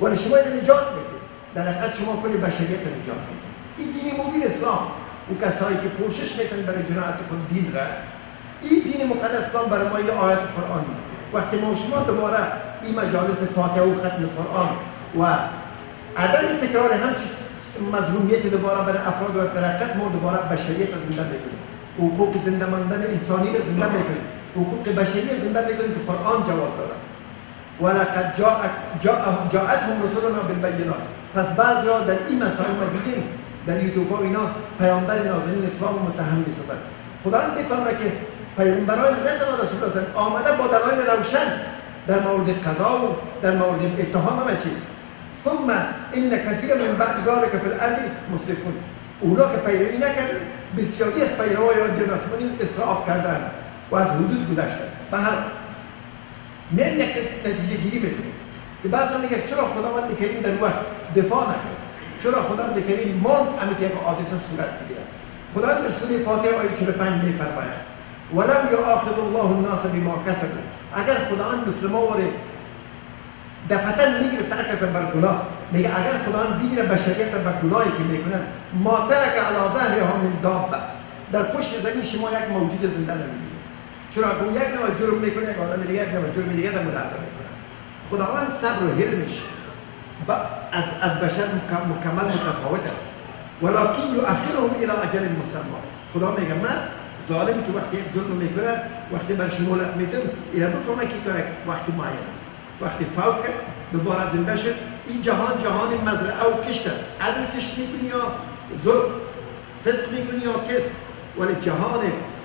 ولی شما را نجات بدید، در حقیقت شما کل بشریت را نجات بدید. این دین مبین اسلام، اون کسایی که پوشش میکنن برای جنایت خود دین را، این دین مقدس اسلام برای ما یه آیت قرآن میده. وقتی ما شما دوباره این مجالس فاتحه و ختم قرآن و عدم تکرار همچین مظلومیت دوباره برای افراد و در حقیقت ما دوباره بشریت را زنده میکنیم، حقوق زنده ماندن انسانی را زنده میکنیم، حقوق بشری را زنده میکنیم که قرآن جواز داره. ولقد جاءتهم رسولنا بالبینات. پس بعضیا در این مسائل ما دیدیم در یوتیوب و اینا پیامبر نازنین اسلام متهم می‌سازند. خدا میفهمه که پیامبران نه تنها رسول الله آمده با دلایل روشن در مورد قضا و در مورد اتهام همه چیز. ثم ان كثير من بعد ذلك في الارض مسرفون. اونا که پیروی نکردن، بسیاری از پیروای دین آسمانی اسراف کردن و از حدود گذشتن. به هر من یک نتیجه گیری میکنیم که بعضا میگه چرا خداوند کریم در وقت دفاع نکرد، چرا خداوند کریم ماند امیتی که حادثه صورت بگیرد. خداوند در سوره فاتحه آیه 45 میفرماید ولم یؤاخذ الله الناس بما کسبوا. اگر خداوند مسلمان دفعتاً میگرفت هر کس بر گناه، میگه اگر خداوند بگیره بشریت بر گناهی که میکنن ما ترک علی ظهرها من دابه، در پشت زمین شما یک موجود زنده نمیبینید. چرا که اون یک نوع جرم میکنه، یک آدم دیگه یک نوع جرم دیگه در ملاحظه میکنه. خداوند صبر و حلمش از بشر مکمل متفاوت است. ولکن یؤخرهم الی اجل مسمى. خدا میگه من ظالمی که وقتی یک ظلم میکنه، وقتی برش مهلت میدم، اینا بفهمه که تا یک وقتی معین است. وقتی فوت کرد دوباره زنده شد، این جهان مزرعه و کشت است. عدل کشت میکنی یا ظلم، صدق میکنی یا کسب، ولی جهان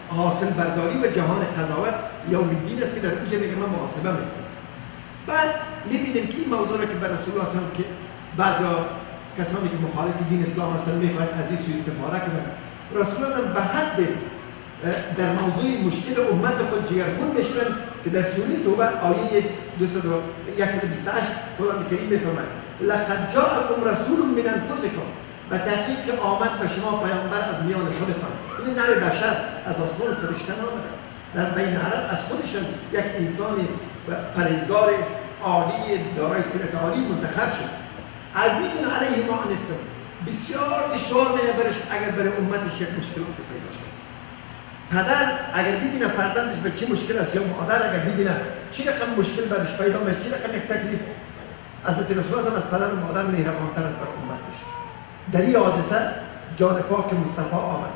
حاصل برداری و جهان قضاوت یوم الدین است که در اینجا میگه من محاسبه میکنم. بعد میبینیم که این موضوع را که به رسول الله صلی که بعضا کسانی که مخالف دین اسلام هستند میخواهند از این سوء استفاده کنند، رسول الله به حد در موضوع مشکل امت خود جگرخون میشن که در سوره توبه آیه 128 قرآن کریم میفرماید لقد جاءکم رسول من انفسکم، و تحقیق که آمد به شما پیامبر از میان خودتان. این نوع بشر از آسمان فرشته آمده، در بین عرب از خودشان یک انسان پرهیزگار عالی دارای سیرت عالی منتخب شد. عزیز علیه ما عنتم، بسیار دشوار میبرش اگر برای امتش یک مشکلات پیدا شد. پدر اگر ببینه فرزندش به چه مشکل است، یا مادر اگر ببینه چه رقم مشکل برش پیدا میشه، چه رقم یک تکلیف، حضرت رسول الله از پدر و مادر مهربانتر است بر امتش. در این حادثه جان پاک مصطفی آمد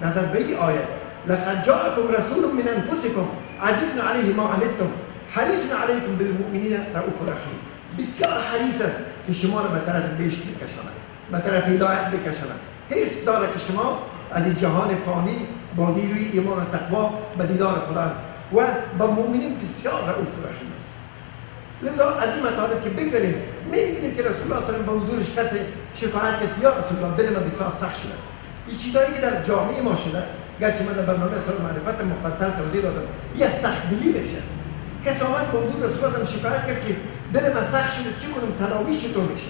به نظر به این آیه لقد جاءکم رسول من انفسکم عزیز علیه ما عنتم حریص علیکم بالمؤمنین رؤوف رحیم. بسیار حریص است که شما را به طرف بهشت بکشاند، به طرف هدایت بکشاند. حرص داره که شما از این جهان فانی با نیروی ایمان و تقوا به دیدار خدا و با مؤمنین بسیار رؤوف رحیم است. لذا از این مطالب که بگذاریم میبینیم که رسول الله صلی الله علیه و آله به حضورش کسی شکایت کرد یا رسول الله دل من بسیار سخت شده. این چیزایی که در جامعه ما شده، گرچه من در برنامه سال معرفت مفصل توضیح دادم، یه سخت دلی بشه. کسی آمد به حضور رسول الله شکایت کرد که دل من سخت شده، چی کنم، تداوی چطور میشه؟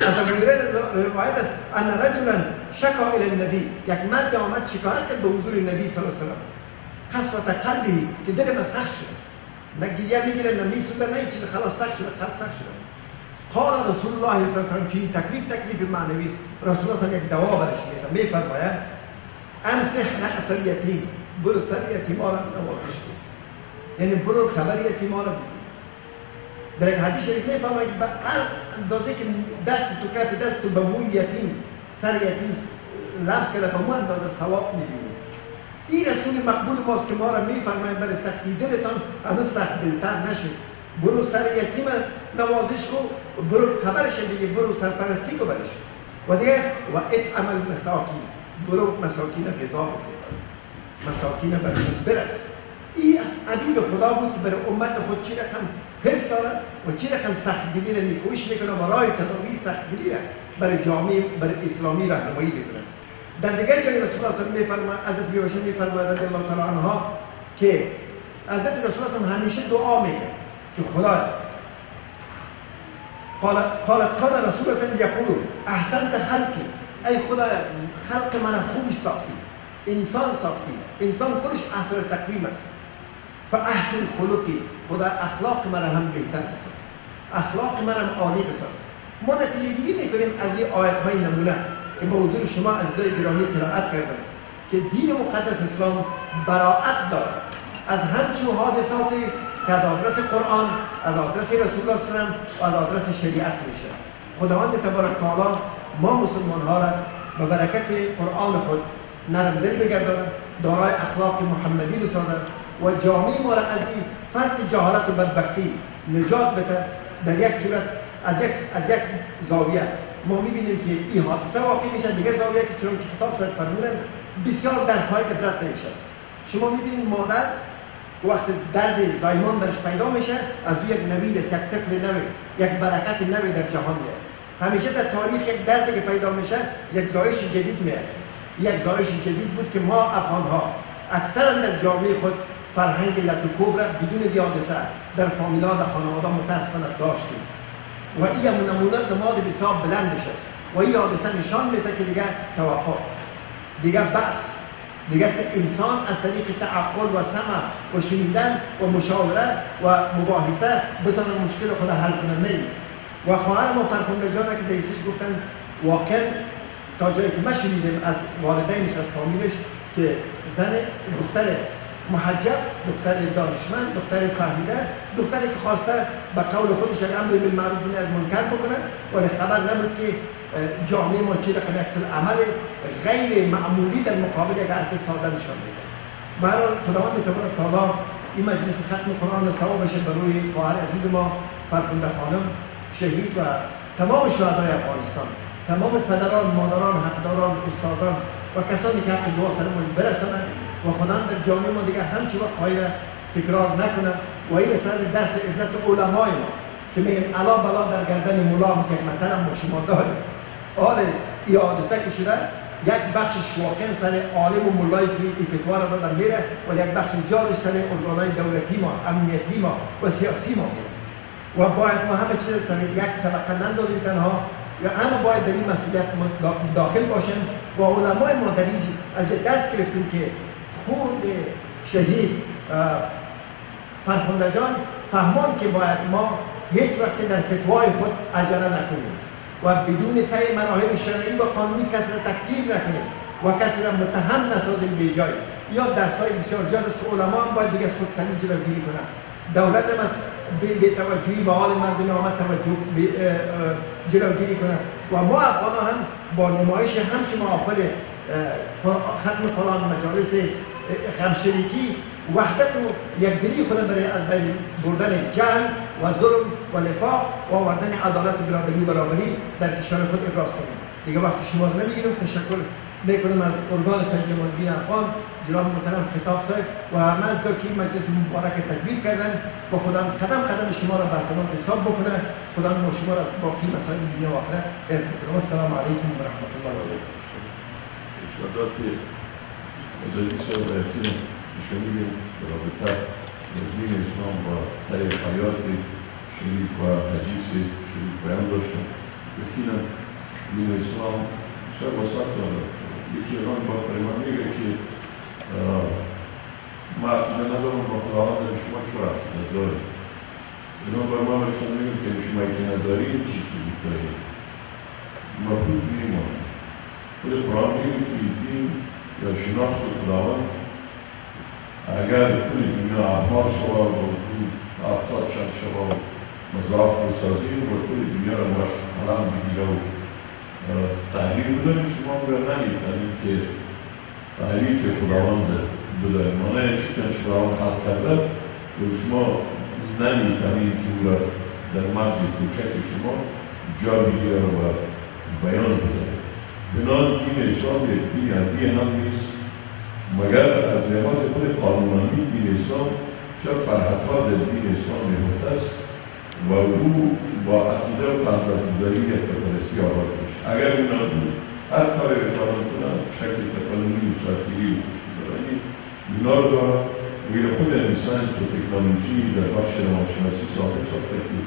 از ابو هریره روایت است ان رجلا شکا الی النبی، یک مرد آمد شکایت کرد به حضور نبی صلی الله علیه و سلم قسوة قلبی که دل من سخت شده، نه گریه میگیره نه میسوزه نه چیز، خلاص سخت شده، قلب سخت شده. قال رسول الله صلی الله علیه و سلم، چین تکلیف معنوی است. رسول الله صلی الله علیه و سلم یک دوا برش میده، میفرماید امسح رأس الیتیم، برو سر یتیما را نوازش کن، یعنی برو خبر یتیما را بگو. در یک حدیث شریف میفرماید به هر اندازه که دست تو کف دست تو به موی یتیم، سر یتیم لمس کرده، به مو اندازه ثواب میبینی. این رسول مقبول ماست که ما را میفرماید برای سختی دلتان هنوز سخت دلتر نشد، برو سر یتیم نوازش کن، برو خبرش دیگه، برو سرپرستی کن برش، و دیگه و اطعم المساکین، برو مساکین غذا بده، مساکین برشون برس. این عبید خدا بود که برای امت خود چی رقم حس داره و چی رقم سخت دلی را نیکویش میکنه و راه تداوی سخت دلی را برای جامعه برای اسلامی راهنمایی میکنه. در دیگر جای رسول الله صلی الله علیه و آله میفرماید، حضرت بیوشه میفرماید رضی الله تعالی عنها که حضرت رسول الله صلی الله علیه و آله همیشه دعا میکنه که خدا قالت کان رسول الله صلی الله علیه و آله یقول احسنت خلقی، ای خدا خلق من خوبش ساختی، انسان ساختی، انسان کلش احسن تقویم است. فاحسن خلقی، خدا اخلاق من هم بهتر بساز، اخلاق من هم عالی بساز. ما نتیجه گیری میکنیم از این آیت های نمونه که به حضور شما عزیزای گرامی قرائت کردم که دین مقدس اسلام براءت دارد از همچون حادثاتی که از آدرس قرآن، از آدرس رسول الله صلی الله علیه و آله و از آدرس شریعت میشه. خداوند تبارک تعالی ما مسلمان ها را به برکت قرآن خود نرم دل بگرداند، دارای اخلاق محمدی بسازد و جامعه ما را از این فرط جهالت و بدبختی نجات بده. در یک صورت از یک زاویه ما میبینیم که این حادثه واقع میشه، دیگه زاویه که چون که خطاب شد فرمودن بسیار درس های عبرت نمیشه. شما میبینید مادر وقت درد زایمان برش پیدا میشه، از یک نوید است، یک طفل نوی، یک برکت نوی در جهان میاد. همیشه در تاریخ یک دردی که پیدا میشه یک زایش جدید میاد. یک زایش جدید بود که ما افغان‌ها اکثرا در جامعه خود فرهنگ لطوکوب را بدون زیادسه در فامیلا در خانواده متاسفانه داشتیم و این نمونه نماد بسیار بلندش است و این حادثه نشان میده که دیگه توقف، دیگه بس، دیگه انسان از طریق تعقل و سمع و شنیدن و مشاوره و مباحثه بتونه مشکل خود حل کنه نه. و خواهر ما فرخنده جانه که دیسیش گفتن واقعا تا جایی که ما شنیدیم از والدینش از فامیلش که زن دختر محجب، دختر دانشمند، دختر فهمیده، دختری که خواسته به قول خودش امر بالمعروف و نهی از منکر بکنه ولی خبر نبود که جامعه ما چه رقم عکس عمل غیر معمولی در مقابل یک حرف ساده نشان میده. برای خداوند تبارک و تعالی این مجلس ختم قرآن ثواب بشه بر روی خواهر عزیز ما فرخنده خانم شهید و تمام شهدای افغانستان، تمام پدران، مادران، حقداران، استادان و کسانی که حق دعا سرمون برسانند و خداوند در جامعه ما دیگر همچی وقت قایل تکرار نکنه و این سر درس عبرت علمای ما که میگن علا بلا در گردن مولا که محترم ما شما داریم. حال این حادثه که شده یک بخش واقعا سر عالم و مولایی که این فتوا را دادن میره و یک بخش زیادش سر ارگانهای دولتی ما، امنیتی ما و سیاسی ما میره و باید ما همه چیز در یک طبقه نندازیم تنها یا همه باید در این مسئولیت داخل باشیم و علمای ما در این از درس گرفتیم که خود شهید فرخنده جان فهمان که باید ما هیچ وقت در فتوای خود عجله نکنیم و بدون طی مراحل شرعی و قانونی کسی را تکفیر نکنیم و کسی را متهم نسازیم بی جای. یا درس‌های بسیار زیاد است که علما هم باید دیگه از خود سلیم جلوگیری کنند. دولت هم از بی توجهی به حال مردم آمد توجه جلوگیری کنند و ما افغان‌ها هم با نمایش همچه معافل ختم قرآن، مجالس همشریکی، وحدت و یکدلی خود برای از بین بردن جهل و ظلم و نفاق و آوردن عدالت و برادری و برابری در کشور خود ابراز کنیم. دیگه وقت شما رو نمیگیرم. تشکر میکنم از ارگان سید جمال الدین افغان، جناب محترم خطاب صاحب و همه از که این مجلس مبارک تکبیر کردن و خدا قدم قدم شما را به حسنات حساب بکنه. خدا شما را از باقی مسائل دنیا و آخرت حفظ کنه. السلام علیکم و رحمت الله و برکاته. ارشادات مزدی صاحب یقینا شنیدیم در رابطه دین اسلام با طی حیات شریف و حدیث شریف بیان داشتن. یقینا دین اسلام بسیار وسعت داره. یکی ایران با من میگه که ما عقیده ندارم با خداوند شما چرا عقیده داریم. ایران با ما برسان میگه که شما عقیده نداریم چی ثبوت داریم. مبهوت میمانیم. خود قرآن میگه که دین یا شناخت خداوند اگر کل دنیا ابهار شود و وجود آفتاب چند شود و مضاف بسازیم و کل دنیا را باش قلم بگیره و تحریر بداریم شما باید نمیتونید که تعریف خداوند بداریم. مانه چیکن خداوند خلق کرده و شما نمیتونید که او را در مغز کوچک شما جا بگیره و بیان بداریم. بنابراین دین اسلام یک دین عادی هم نیست مگر از لحاظ خود قانونمندی دین اسلام چه فرحت‌ها در دین اسلام نهفته است و او با عقیده و پهلوگذاری یک پرستی آغاز میشه. اگر او نبود هر کاری را کنند شکل تفننی و ساعتگیری و خوشگذرانی اینا رو دارد و این خود ساینس و تکنولوژی در بخش روانشناسی ثابت ساخته که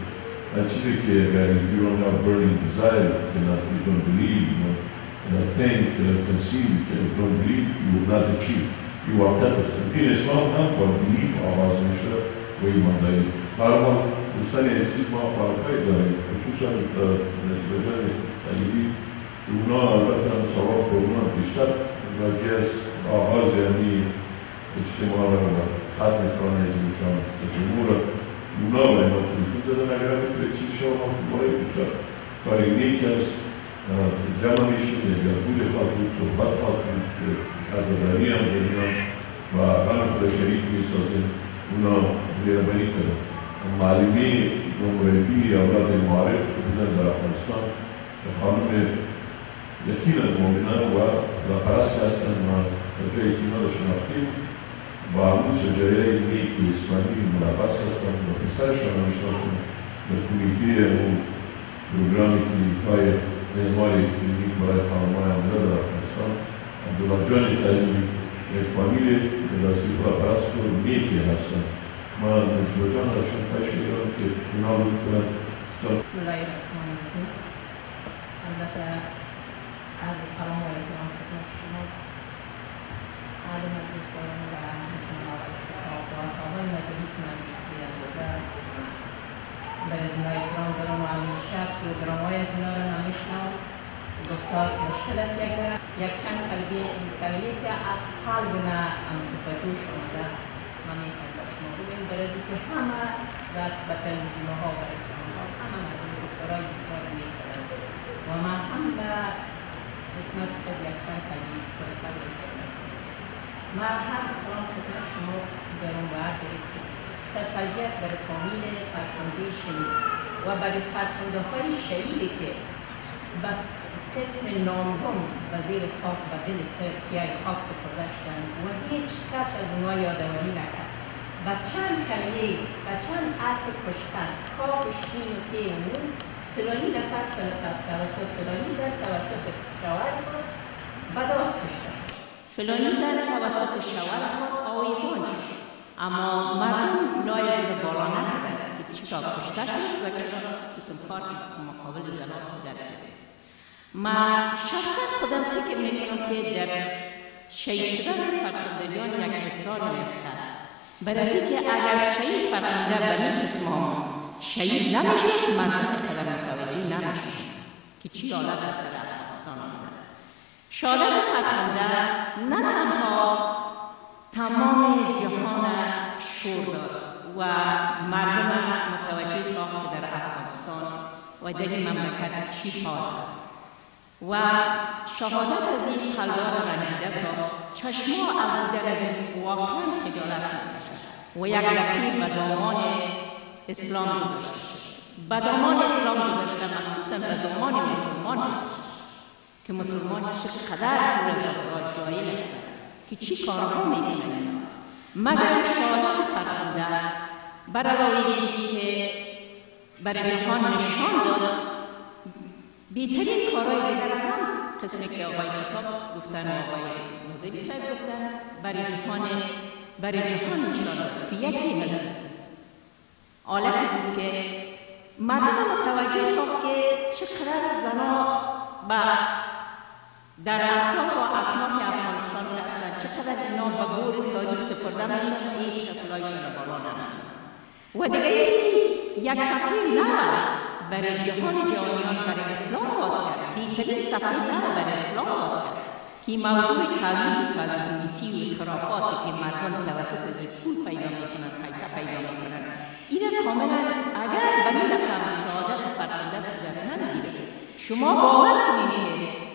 هر چیزی که اگر if you don't have burning desire, you don't believe, think, conceive, don't believe, you will not achieve. این واقعیت است. دین اسلام هم با بیلیف آغاز میشه و ایمان داری. برحال دوستان عزیز ما فرقایی داریم خصوصا نتیجه تاییدی اونا البته هم ثواب به اونا بیشتر راجع از آغاز یعنی اجتماع را و ختم کردن عزیزشان به جمهور اونا به ما تلفون زدن اگر به چیز شما مفهومهای کوچک کاری نیک است جمع میشید یا بود خواهد بود صحبت خواهد بود عزاداری هم داریم و غم خود شریک میسازیم اونا بیربانی کنیم. معلمی نمربی اولاد معارف که بودن در افغانستان خانم یقینا مؤمنان و پرست هستند و تا جایی که اینا رو شناختیم با همون سجایه نیک اسلامی ملبس هستند و پسرشان رو میشناسیم به کمیته اون پروگرام کلینیک‌های اعمال کلینیک برای خانم‌های حامله در افغانستان عبدالله جان تعیینی یک فامیل راستی خداپرست و نیکی هستند. ما نجیب جان ازشون خواهش می‌کنم که اینا لطف کنند. بسم الله الرحمن الرحیم. البته عرض سلام و احترام خدمت شما اهل مجلس دارم و همچنین آقای خطاب و آقای مذهبی که من بی اندازه در ازنای اکرام دارم و همیشه پروگرام‌های از اینا رو نمیشنم. گفتار مشکل است یک چند کلمه که از قلب نه انتقادوش آمده همین که شما بگیم برای که همه و تلویزیون‌ها و رسانه‌ها همه مردم گفتارهای بسیار می‌کنند و من هم به قسمت خود یک چند کلمه صحبت می‌کنم. من هر سلام خدمت شما دارم و عرض که تسلیت برای فامیل فرخنده شهید و برای فرخنده های شهیدی که به قسم نامگون و زیر خاک و دل سیاه خاک سپرده شدند و هیچ کس از اونها یادآوری نکرد. و چند کلمه و چند حرف کشتن کافش این و تی و نون فلانی نفر توسط فلانی زن توسط شوهر خود بداست کشته شد، فلانی زن توسط شوهر خود آویزان شد، اما مردم لایش رو بالا نکردند که چرا کشته شد و چرا قسم کار مقابل زنها صورت گرفت. من شخصا خودم فکر میکنم که در شهید شدن فرخندگان یک اصرار نفته است، برای اینکه اگر شهید فرخنده به این قسم شهید نمیشد مردم قدر متوجه نمیشد که چی حالت به سر افغانستان آمده. شهادت فرخنده نه تنها تمام جهان شور داد و مردم متوجه ساخت که در افغانستان و در این مملکت چی حال است و شهادت از این قلبان رنجیده ساخت چشما از در از واقعا خجالت نمی‌کشد و یک لکه به دامان اسلام گذاشته شد. به دامان اسلام گذاشته مخصوصا به دامان مسلمان گذاشته که مسلمان چقدر پر از افراد جاهل هستند که چی کارها میکنند مگر شهادت فرخنده برای که برای جهان نشان داد بهترین کارهای دیگر هم قسمی که آقای خطاب گفتن و آقای مزیدی صاحب گفتن برای جهان نشان داد که یکی از حالتی بود که مردم متوجه ساخت که چقدر زنها در اطراف و اکناف افغانستان هستند، چقدر اینا به گور تاریخ سپرده میشن هیچ کس لایشان را بالا نمی‌آورد. و دیگه یک صفحه نو برای جهان جهانیان برای اسلام باز کرد، بهترین صفحه نو برای اسلام باز کرد که موضوع تعویض و تعویض‌نویسی و خرافاتی که مردم توسط پول پیدا میکنند، پیسه پیدا میکنند، این کاملا اگر به این رقم شهادت فرخنده صورت نمیگیره شما باور کنید که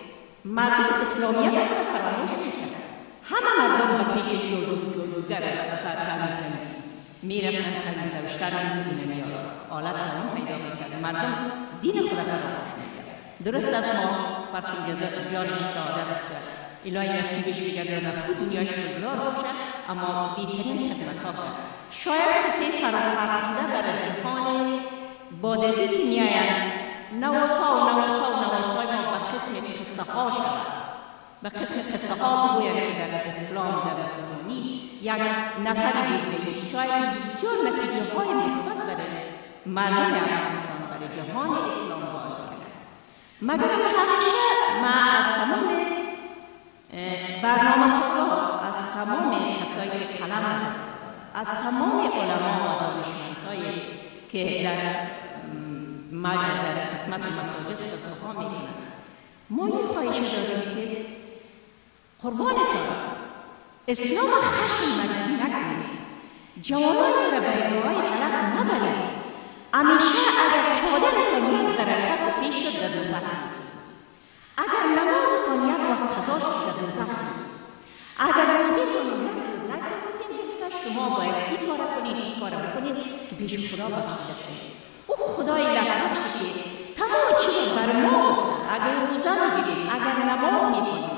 مردم اسلامیت را فراموش میکنند. همه مردم به پیش جلوگر تعویض‌نویسی میرفتن، تعویض نوشتن میدونن یا حالت همون پیدا میکرد، مردم دین خود فراموش میکرد. درست از ما فرخنده جانش شهادت شد، الهی نصیبش بگردانه خود دنیاش گذار باشد اما بهترین خدمت‌ها کرد. شاید کسی فرخنده برای جهان بعد از اینکه میآیند نواسای ما به قسم قصه‌ها شود، به قسم قصه‌ها بگویند که در اسلام در مسلمانی یک نفری بوده، شاید بسیار نتیجه‌های مثبت برای مردم افغانستان برای جهان اسلام وارد کرد. مگر همیشه ما از تمام برنامه‌سازا، از تمام کسایی که قلم هست، از تمام علما و دانشمندایی که در قسمت مساجد خطبه‌ها می‌کنند ما یک خواهش داریم که قربانتان اسلام خشم نکنید، جوانان را به راههای غلط نبرید. همیشه اگر چادرتان یک ذره پس و پیش شد در دوزخ می‌سوزید، اگر نمازتان یک وقت قضا شد در دوزخ می‌سوزید، اگر روزیتان نتوانستید گفته شما باید این کار کنید این کار بکنید که پیش خدا بخشیده شد. او خدای لبخشی که تمام چیز بر ما گفته، اگر روزه میگیرید، اگر نماز میکنید،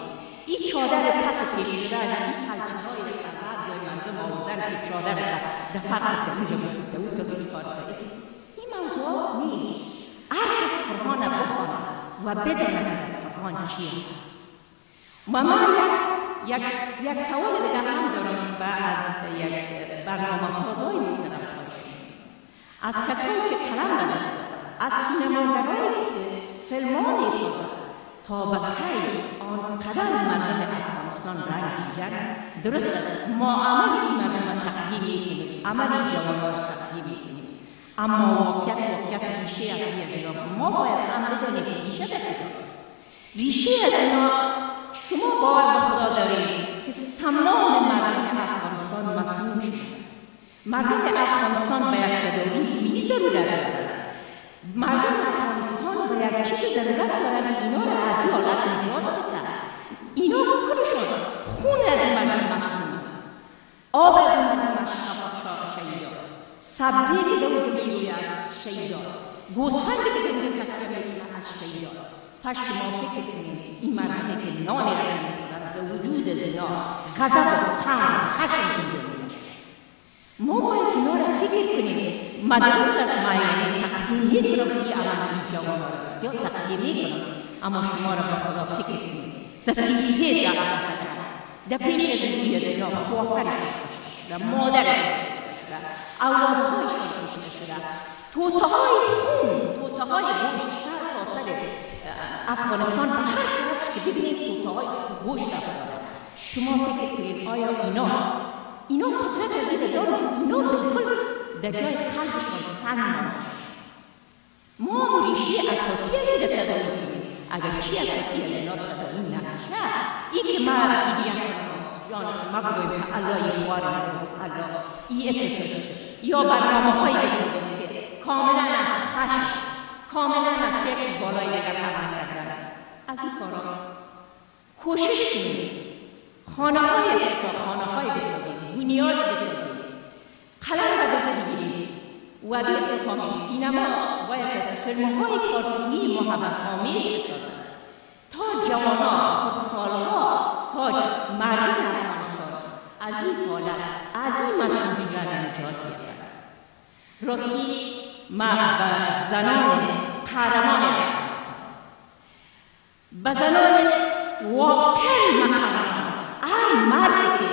این چادر پس و پیش شدن، این خلچه‌های را از هر جای مردم آوردن که چادر را دفع کرده اونجا بکنده او تو این کار کرده، این موضوع نیست. هر کس قرآن را بخواند و بداند قرآن چی است. و من یک سوال دیگر هم دارم که از یک برنامه سازای میتونم از کسایی که قلم ندست، از سینماگرایی که فیلمانی سازد تا به کی آنقدر مردم افغانستان رنجیدن. درست است ما عمل این مردم تقدیم میکنیم، عمل جوانان تقدیم میکنیم، اما واقعیت ریشه اصلی از ما باید هم بدانیم که ریشه در کجاست. ریشه از اینا شما باور به خدا دارید که تمام مردم افغانستان مسموم شد، مردم افغانستان به یک تداوی ضرورت دارند. مردم افغانستان به یک چیز ضرورت دارند که اینا را از این حالت نجات بدهند. اینا کلشون خون از این مردم مسئول است، آب از این مردم شهید است، سبزی که در اونجا می‌روید از شهید است، گوسفندی که در اونجا کشته می‌روید از شهید است. پس شما فکر کنید این مردمی که نانی را می‌خورند به وجود از اینا غضب و قهر خشم اینجا می‌شود. ما باید اینا را فکر کنیم. مدرسه است ما یعنی تقدیم می‌کنم این عمل این جوان را بسیار تقدیم می‌کنم، اما شما را به خدا فکر کنید. سیسیه در پیش از روی از اینا خواهرشان کشته شده، مادرشان کشته شده، اولادهایشان کشته شده، توته‌های خون، توته‌های گوشت سر تا سر افغانستان به هر طرف که ببینید توته‌های گوشت افتاده. شما فکر کنید آیا اینا قدرت از این دارن؟ اینا بالکل در جای قلبشان سنگ مانده. ما ریشه اساسی از این تداوی کنیم. اگر چی اساسی از اینا تداوی نمیشه، این که ما دیدیم جان ما بگویم که الله یواره الله این اتشاده یا برنامه‌هایی بسازیم که کاملا از خشم، کاملا از یک بالای دیگر عمل کردن. از این کارا کوشش کنیم خانه‌های افتار، خانه‌های بسازیم، بنیاد بسازیم، قلم را دست بگیریم و بفهمیم سینما باید از فیلم‌های کارتونی محبت آمیز بسازد تا جوانان، خردسال‌ها، تا مردم افغانستان از این حالت، از این مسئول شدن نجات بیابند. راستی ما به زنان قهرمان افغانستان، به زنان واقعی قهرمان است. مردی که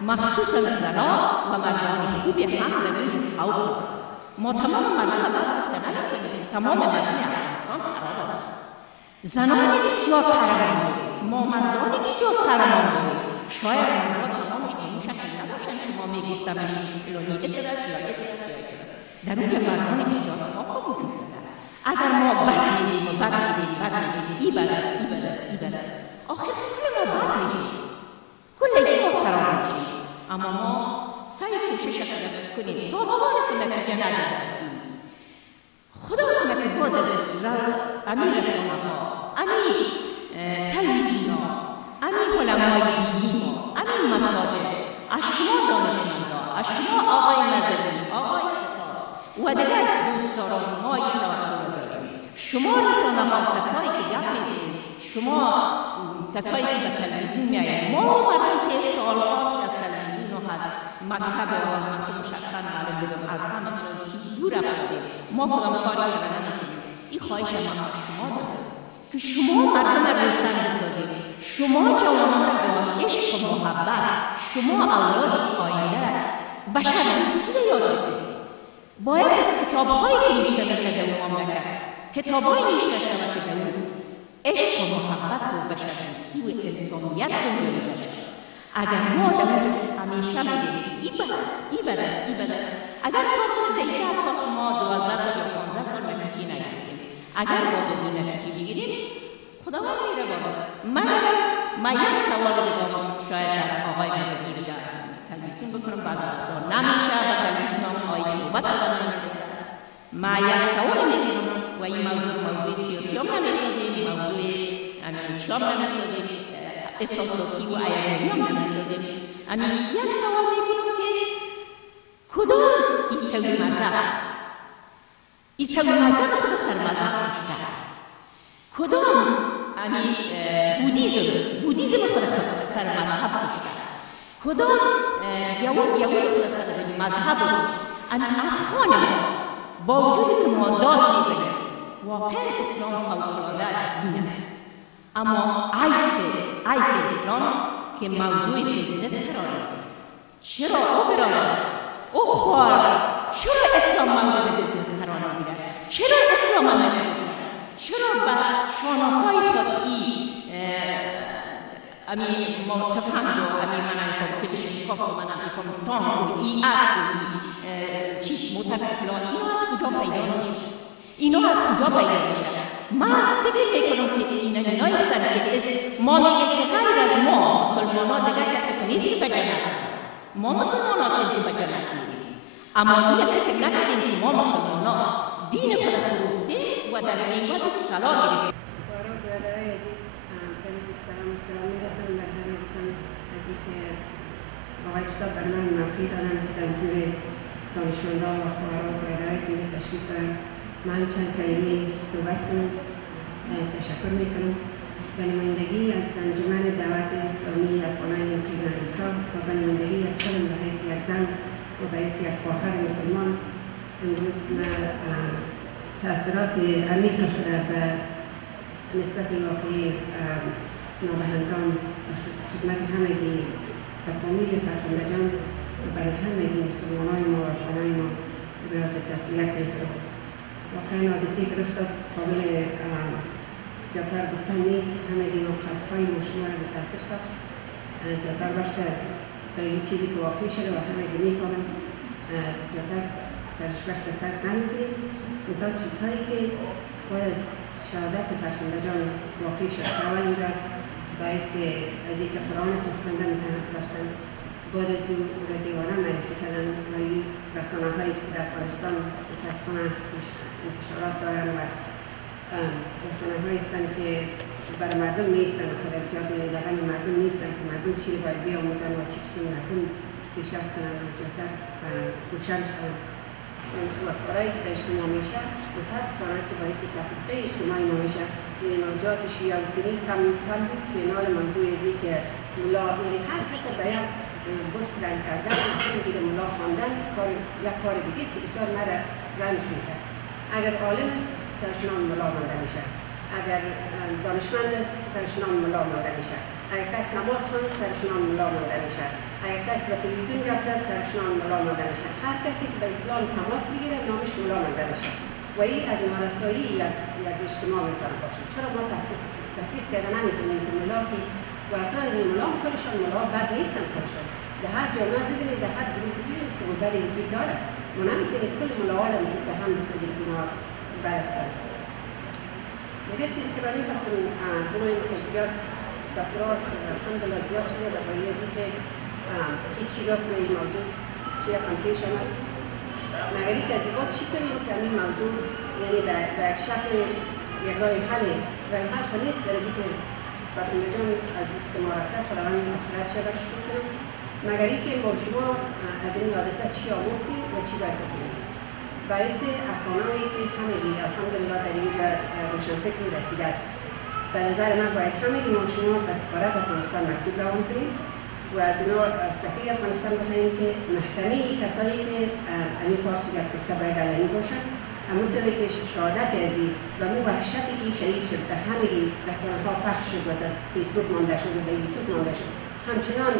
مخصوصا زنان و مردان خوبی هم در اینجا فوق است. ما تمام مردان باید گفته نکنیم تمام مردان افغانستان خراب است. زنان بسیار قهرمان داریم، ما مردان بسیار قهرمان داریم. شاید مردان تمامش به اون شکل نباشند که ما میگفتم فلانی اعتراض یا اعتراض. در اونجا مردان بسیار خوب وجود دارند. اگر ما بد میدیم ای بد است، آخر کل ما بد میشیم، کل ما خراب میشیم. اما ما سعی کوشش کنیم تا بار نتیجه ندهیم. خدا کنه که بعد از امیر رسول‌ها، امیر تلویزیون‌ها، امیر علمای دینی ما، امیر مساجد، از شما دانشمندان، از شما آقای نظری، آقای خطاب و دیگر دوستداران ما این توقع داریم. شما رسانه‌ها، کسایی که گپ می‌زنید، شما کسایی که به تلویزیون می‌آیید، ما مردم که سال‌هاست از تلویزیون و از مکتب و از مکتب شخصا معلوم بودم از همه چیز دور افتادیم. ما کدام کاری را نمی‌کنیم. این خواهش من از شما دارم که شما مردم را روشن بسازید. شما جوانان را با عشق و محبت، شما اولاد آینده بشر دوستی را یاد بدید. باید از کتاب‌هایی که نوشته میشه در اون مملکت، کتاب‌هایی نوشته شود که در اون عشق و محبت و بشر دوستی و انسانیت رو می‌آورده شود. اگر ما در اونجا همیشه میگیم این بد است، اگر کاملا در این اساس ما 12 سال یا 15 سال نتیجه نگرفتیم، اگر ما از این نتیجه بگیریم خداوند میره باز. من یک سوال بدارم، شاید از آقای نظری در تلویزیون بکنم، بعض وقتا نمیشه و تلویزیون هم آقای جوابت آدم نمیرسه. من یک سوال میگیرم و این موضوع سیاسی هم نمیسازیم، موضوع چی هم نمیسازیم، احساساتی و ایانی هم نمیسازیم. یک سوال میگیرم که کدام عیسوی مذهب خود سر مذهب کشته، کدام بودیزم خود سر مذهب کشته، کدام یهود خود سر مذهب کشته. افغان با وجودی که ما داد میزنیم واقعا اسلام فوق‌العاده دین است، اما عیب اسلام که موضوع بیزنس قرار دارد. چرا او برادر او خوار چرا اسلام مورد بیزنس قرار میگیرد؟ چرا اسلام نمی‌فروشد؟ چرا به شانه‌های خود ما تفنگ و من نمی‌فهم کلشنکوف و من نمی‌فهم تانک و اسب و چیز موتورسیکلات اینا از کجا پیدا میشه؟ من فکر میکنم که اینا هستند که ما میگیم که غیر از ما مسلمان‌ها دیگر کسی نیست که به جنت. ما مسلمان هستیم که به جنت میریم، اما این فکر نکردیم که ما مسلمان ها دین خود فروخته و در عوضش صلاح گرفتیم. برادرای عزیز، به سلام احترام میرسم به همگیتون از اینکه آقای خطاب برای من موقعی دادن که در حضور دانشمندان و خواهران و برادرایی که اینجا تشریف دارن من چند کلمه صحبت کنم. تشکر میکنم به نمایندگی از انجمن دعوت اسلامی افغانان مقیم امریکا و به نمایندگی از خودم به حیث یک زن و به حیث یک خواهر مسلمان امروز تأثیرات عمیق خود به نسبت واقعی نابهنگام خدمت همگی و فامیل فرخنده جان و برای همگی مسلمانای ما و افغانای ما ابراز تسلیت میکنم. واقعا حادثه‌ای که رخ داد قابل زیادتر گفتن نیست. همگی ما قلب‌های ما شما را متاثر ساخت. زیادتر وقت به این چیزی که واقعی شده و همگی میفهمن زیادتر سرش وقت سر نمیکنیم. منتها چیزهایی که باید از شهادت فرخنده جان واقعی شد که اول میگه باعث از اینکه قرآن سخنده متهم ساختن، بعد از این او را دیوانه معرفی کردن و این رسانه هایی است که در افغانستان متاسفانه انتشارات دارن و رسانه هایی هستند که برای مردم نیستن و قدر زیاد دقیقا مردم نیستن که مردم چی رو باید بیاموزن و چی کسی مردم پیشرفت کنن و جهتر روشن شدن و کارهایی که در اجتماع میشه متاسفانه که باعث تفرقه اجتماعی ما میشه. یعنی موضوعات شیعه و سنی کم بود که نال موضوع ازی که ملا، یعنی هر کس باید بس رنگ کردن خودی که ملا خواندن یک کار دیگه است که بسیار مرا رنج میکرد. اگر عالم است سرش نام ملا مانده میشه، اگر دانشمند است سرش نام ملا مانده میشه، اگر کس نماز خواند سرش نام ملا مانده میشه، اگر کس به تلویزیون گپ زد سرش نام ملا مانده میشه. هر کسی که به اسلام تماس بگیره نامش ملا مانده میشه و این از نارسایی یک اجتماع میتونه باشه. چرا ما تفریق کرده نمیتونیم که ملا کیست و اصلا این ملا کلشان ملا بد نیستن کلشان. در هر جامعه ببینید، در هر گروه ببینید که بدی وجود داره. ما نمیتونیم کل ملاها را متهم بسازیم که اونا بد هستن. دیگه چیزی که من میخواستم بگویم که زیاد تفسیرات الحمدلله زیاد شده درباره از اینکه کی چی گفت و این موضوع چی رقم پیش آمد. مگر اینکه از این بعد چی کنیم که این موضوع یعنی به یک شکل یک راه حل نیست برای اینکه فرخنده جان از دست ما رفته خداوند آخرت شبرش بکنم. مگر اینکه با شما از این حادثه چی آموختیم و چی باید بکنیم. باعث افغانایی که همگی الحمدلله در اینجا روشنفکر و رسیده است. به نظر من باید همگی ما شما به سفارت افغانستان مکتوب روان کنیم و از اونا سفیر افغانستان بخواهیم که محکمه کسایی که این کار صورت گرفته باید علنی باشد. همونطوری که شهادت ازی و اون وحشتی که شهید شد در همگی رسانه ها پخش شد و در فیسبوک مانده شد و در یوتیوب مانده شد، همچنان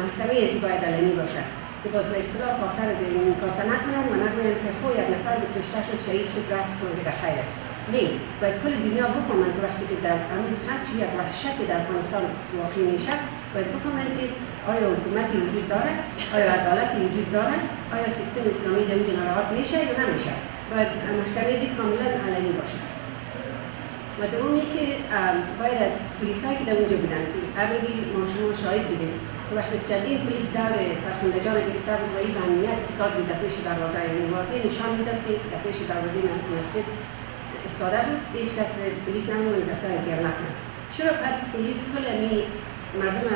محکمه ازی باید علنی باشد که باز به اصطلاح کاسه را زیر این کاسه نکنن و نگوین که خو یک نفر کشته شد شهید شد رفت و دیگه خیر است. نه، باید کل دنیا بفهمن که وقتی که در هرچی یک وحشتی در افغانستان واقع میشه باید بفهمن که آیا حکومتی وجود داره، آیا عدالتی وجود داره، آیا سیستم اسلامی در اینجا نراحت میشه یا نمیشه. باید محکمه ازی کاملا علنی باشه. و دومی که باید از پلیس هایی که در اونجا بودن که همگی ما شما شاهد بودیم که وقتی چندین پلیس دور فرخنده جان گرفته بود و این به امنیت ایستاد بود در پیش دروازه، یعنی واضح نشان میداد که در پیش دروازه مسجد ایستاده بود، هیچ کس پلیس نمی‌اومد دست را زیر نکنه. چرا پس پلیس کل مردم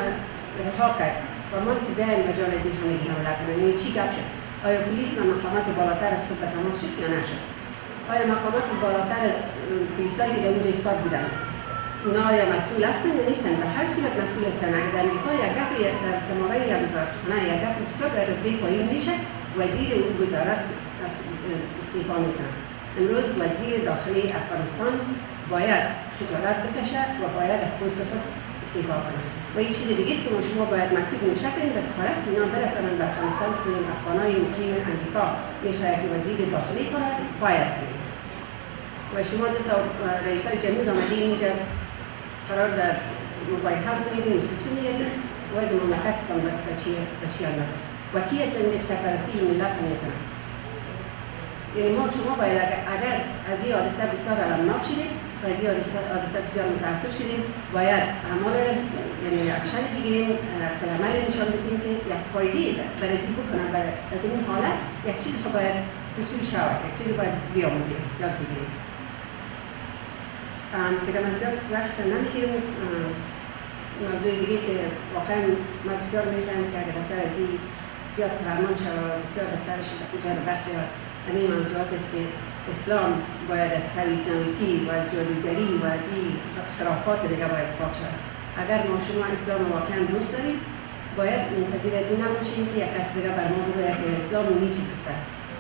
رها کرد و ما که بیایم مجال از این همگی حمله کنن؟ یعنی چی گپ شد؟ آیا پلیس به مقامات بالاتر از خود به تماس شد یا نشد؟ آیا مقامات بالاتر از پلیسایی که در اونجا ایستاد بودن اونا آیا مسئول هستن یا نیستن؟ به هر صورت مسئول هستن. اگر در امریکا یک گپ در دماغه یا وزارتخانه یک گپ بسیار به رتبه پایین میشه، وزیر اون وزارت استعفا میکنه. امروز وزیر داخلی افغانستان باید خجالت بکشه و باید از پست خود استعفا کنه. و این چیز دیگه است که شما باید مکتوب نوشته کنید به سفارت که اینا برسانن به افغانستان که افغانای مقیم امریکا میخواهد که وزیر داخلی کنه فایر کنید. و شما دو تا رئیسای جمهور آمدین اینجا قرار در وایت هاوس میدین نصفی میگیرین و از مملکتتان به چی انداز است و کی است این سرپرستی ملت میکنه. یعنی ما شما باید اگر از این حادثه بسیار علمناک شدید و از این حادثه بسیار متاثر شدیم. باید اعمال یعنی اکشن بگیریم، اکثر عمل نشان بدیم که یک فایده برای این بکنم، برای از این حالت یک چیز خب باید حصول شود، یک چیز باید بیاموزیم، یاد بگیریم. دیگه من زیاد وقت نمیگیرم. موضوع دیگه که واقعا ما بسیار میخوایم که اگر سر از این زیاد فرمان شود، بسیار در سرش جای بحث شود، همین موضوعات است که اسلام باید از تعویض نویسی و از جادوگری و از این خرافات دیگه باید پاک شود. اگر ما شما اسلام واقعا دوست داریم، باید منتظر از این نباشیم که یک کس دیگه بر ما بگوید که اسلام اونی چیز گفته.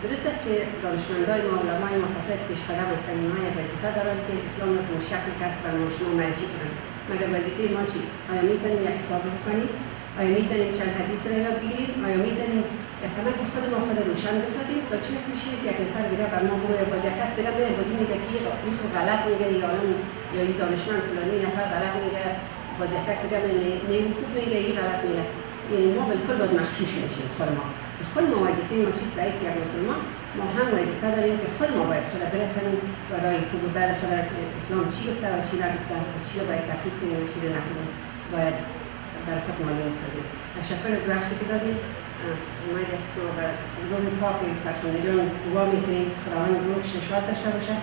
درست است که دانشمندای ما، علمای ما، کسایی که پیش قدم هستند، اینها یک وظیفه دارند که اسلام را به شکل کسب بر ما شما معرفی کنند. مگر وظیفه ما چیست؟ آیا میتونیم یک کتاب بخوانیم؟ آیا میتونیم چند حدیث را یاد بگیریم؟ آیا میتونیم یک عمل که خود ما خود روشن بسازیم تا چه میشه که یک نفر دیگه بر ما بگوید، باز یک کس دیگه میگه، باز میگه که این خود غلط میگه، یا این دانشمند فلانی نفر غلط میگه، باز یک کس دیگه میگه خوب میگه، این غلط میگه. یعنی ما بالکل باز مغشوش میشیم. خود ما وظیفه ما چیست؟ رئیس یک مسلمان ما هم وظیفه داریم که خود ما باید خود برسانیم برای خوب و بد خود. اسلام چی گفته و چی نگفته و چی رو باید تقلید کنیم و چی رو نکنیم، باید برای خود معلوم سازیم. تشکر از وقتی که دادیم. امید است که بر روح پاک فرخنده جان دعا میکنیم خداوند روحش نشاط داشته باشه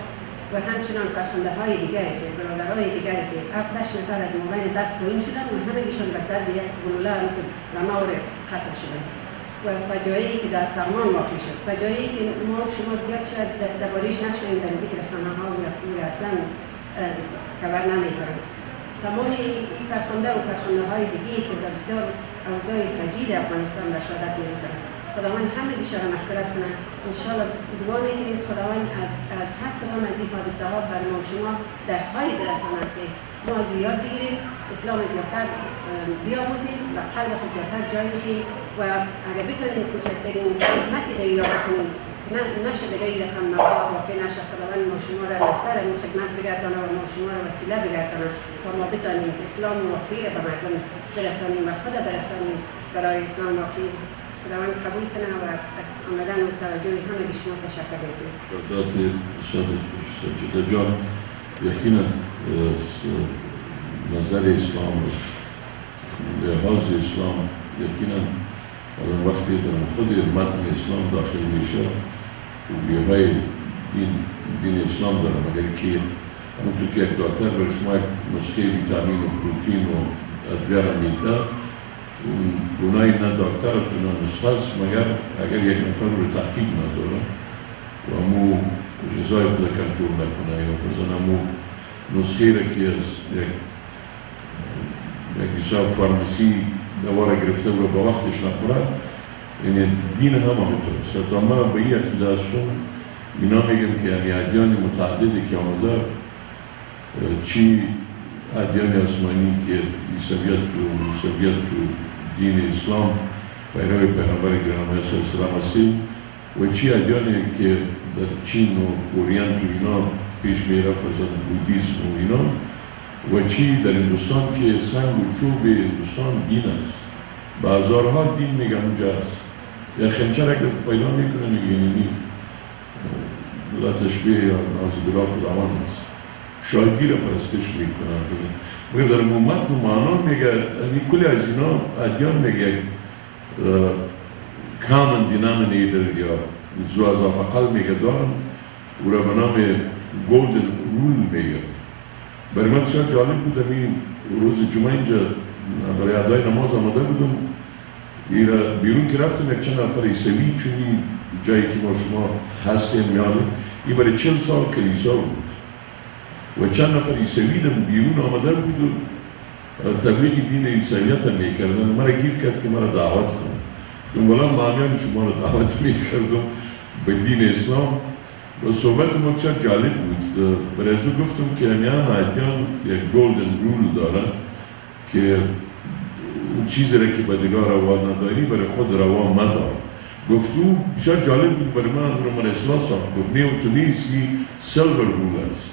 و همچنان فرخنده های دیگری که برادرهای دیگری که 7-8 نفر از موبایل بس پایین شدن و همگیشان بدتر به یک گلوله رمور قتل شدن و فجایعی که در کرمان واقع شد، فجایعی که ما شما زیاد شاید درباره‌اش نشنویم در ذکر رسانه‌ها و اصلا خبر نمی‌کنند. تمام این فرخنده و فرخنده‌های دیگری که در بسیار اوضاع فجیع افغانستان به شهادت می‌رسند، خداوند همه بیشتر مغفرت کنه. انشاءالله دعا می‌کنیم خداوند از هر کدام از این حادثه‌ها بر ما شما درس‌هایی برساند که ما از یاد بگیریم، اسلام زیادتر بیاموزیم و قلب خود زیادتر جای بدیم و اگر بتونیم کوچکترین خدمتی دیگه را بکنیم نشه دیگه این رقم مقدار واقع نشه، خداوند ما شما را نستر این خدمت بگردانه و ما شما را وسیله بگردانه تا ما بتونیم اسلام واقعی را به مردم برسانیم و خود برسانیم برای اسلام واقعی. خداوند قبول کنه و از آمدن و توجه همه شما تشکر میکنیم. شهادت سجده جان یقینا از نظر اسلام، لحاظ اسلام یقینا آدم وقتی در خود متن اسلام داخل میشه خوبی‌های دین اسلام داره، مگر که همونطور که یک دکتر برای شما یک نسخه ویتامین و پروتئین و ادویه را میده، گناهی نه دکتر است و نه نسخه است مگر اگر یک نفر رو تحقیق نداره و امو غذای خود کنترل نکنه یا فرضاً امو نسخه را که از یک حساب فارمسی دوا را گرفته و با وقتش نخورد، یعنی دین هم همینطور است. تا ما به این عقیده هستم، اینا میگن که یعنی ادیان متعددی که آمده، چی ادیان آسمانی که عیسویت و موسویت و دین اسلام پیرو پیغمبر گرامی صلی الله علیه و هستیم و چی ادیانی که در چین و اورینت و اینا پیش میره، فرضاً بودیسم و اینا، و چی در هندوستان که سنگ و چوب هندوستان دین است. بازارها دین میگن اونجا است. یا خنچر اگر پیدا میکنه میگه اینی لا تشبیه یا نازگرا خداوند است. شاگی را پرستش میکنن. مگر در مومت و معنا میگه کلی از اینا ادیان میگه common denominator یا زو از افقل میگه دارن و را به نام golden rule میگه. برای من بسیار جالب بود، همین روز جمعه اینجا برای ادای نماز آمده بودم، بیرون که رفتم یک چند نفر عیسوی، چون جایی که ما شما هستیم میانیم، این برای 40 سال کلیسا بود و چند نفر عیسوی بیرون آمده بود و تبلیغ دین عیسویت هم میکردن. مرا گیر کرد که مرا دعوت کنم. گفتم والا مامیان شما را دعوت میکردم به دین اسلام و صحبت ما بسیار جالب بود. برای از گفتم که همیان ادیان یک گولدن رول دارن که اون چیزی را که به دیگر روا نداری برای خود روا مدار. گفتو بسیار جالب بود برای من رو من اصلاح ساخت. گفت نه تو نیست، این سیلور رول است.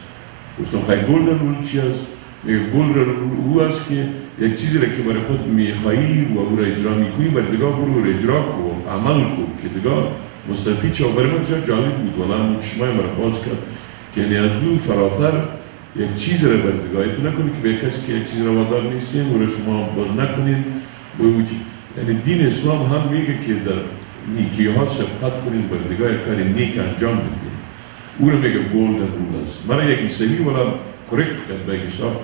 گفتم خیلی گولدن رول چی است؟ میگه گولدن رول او است که یک چیزی را که برای خود میخواهی و او را اجرا میکنی برای دیگر برو اجرا کن، عمل کن که دیگر مستفید شد. برای من بسیار جالب بود، والا همون چشمای مرا باز کرد که یعنی از اون فراتر یک چیز را بردگاهیتون نکنید که به کسی که یک چیز را وادار نیستین و را شما باز نکنین. یعنی دین اسلام هم میگه که در نیکی ها سبقت کنین، بردگاه کار نیک انجام بدین. او را میگه گولدن رول است. مرا یک عیسوی ولی کرکت کرد به اسلام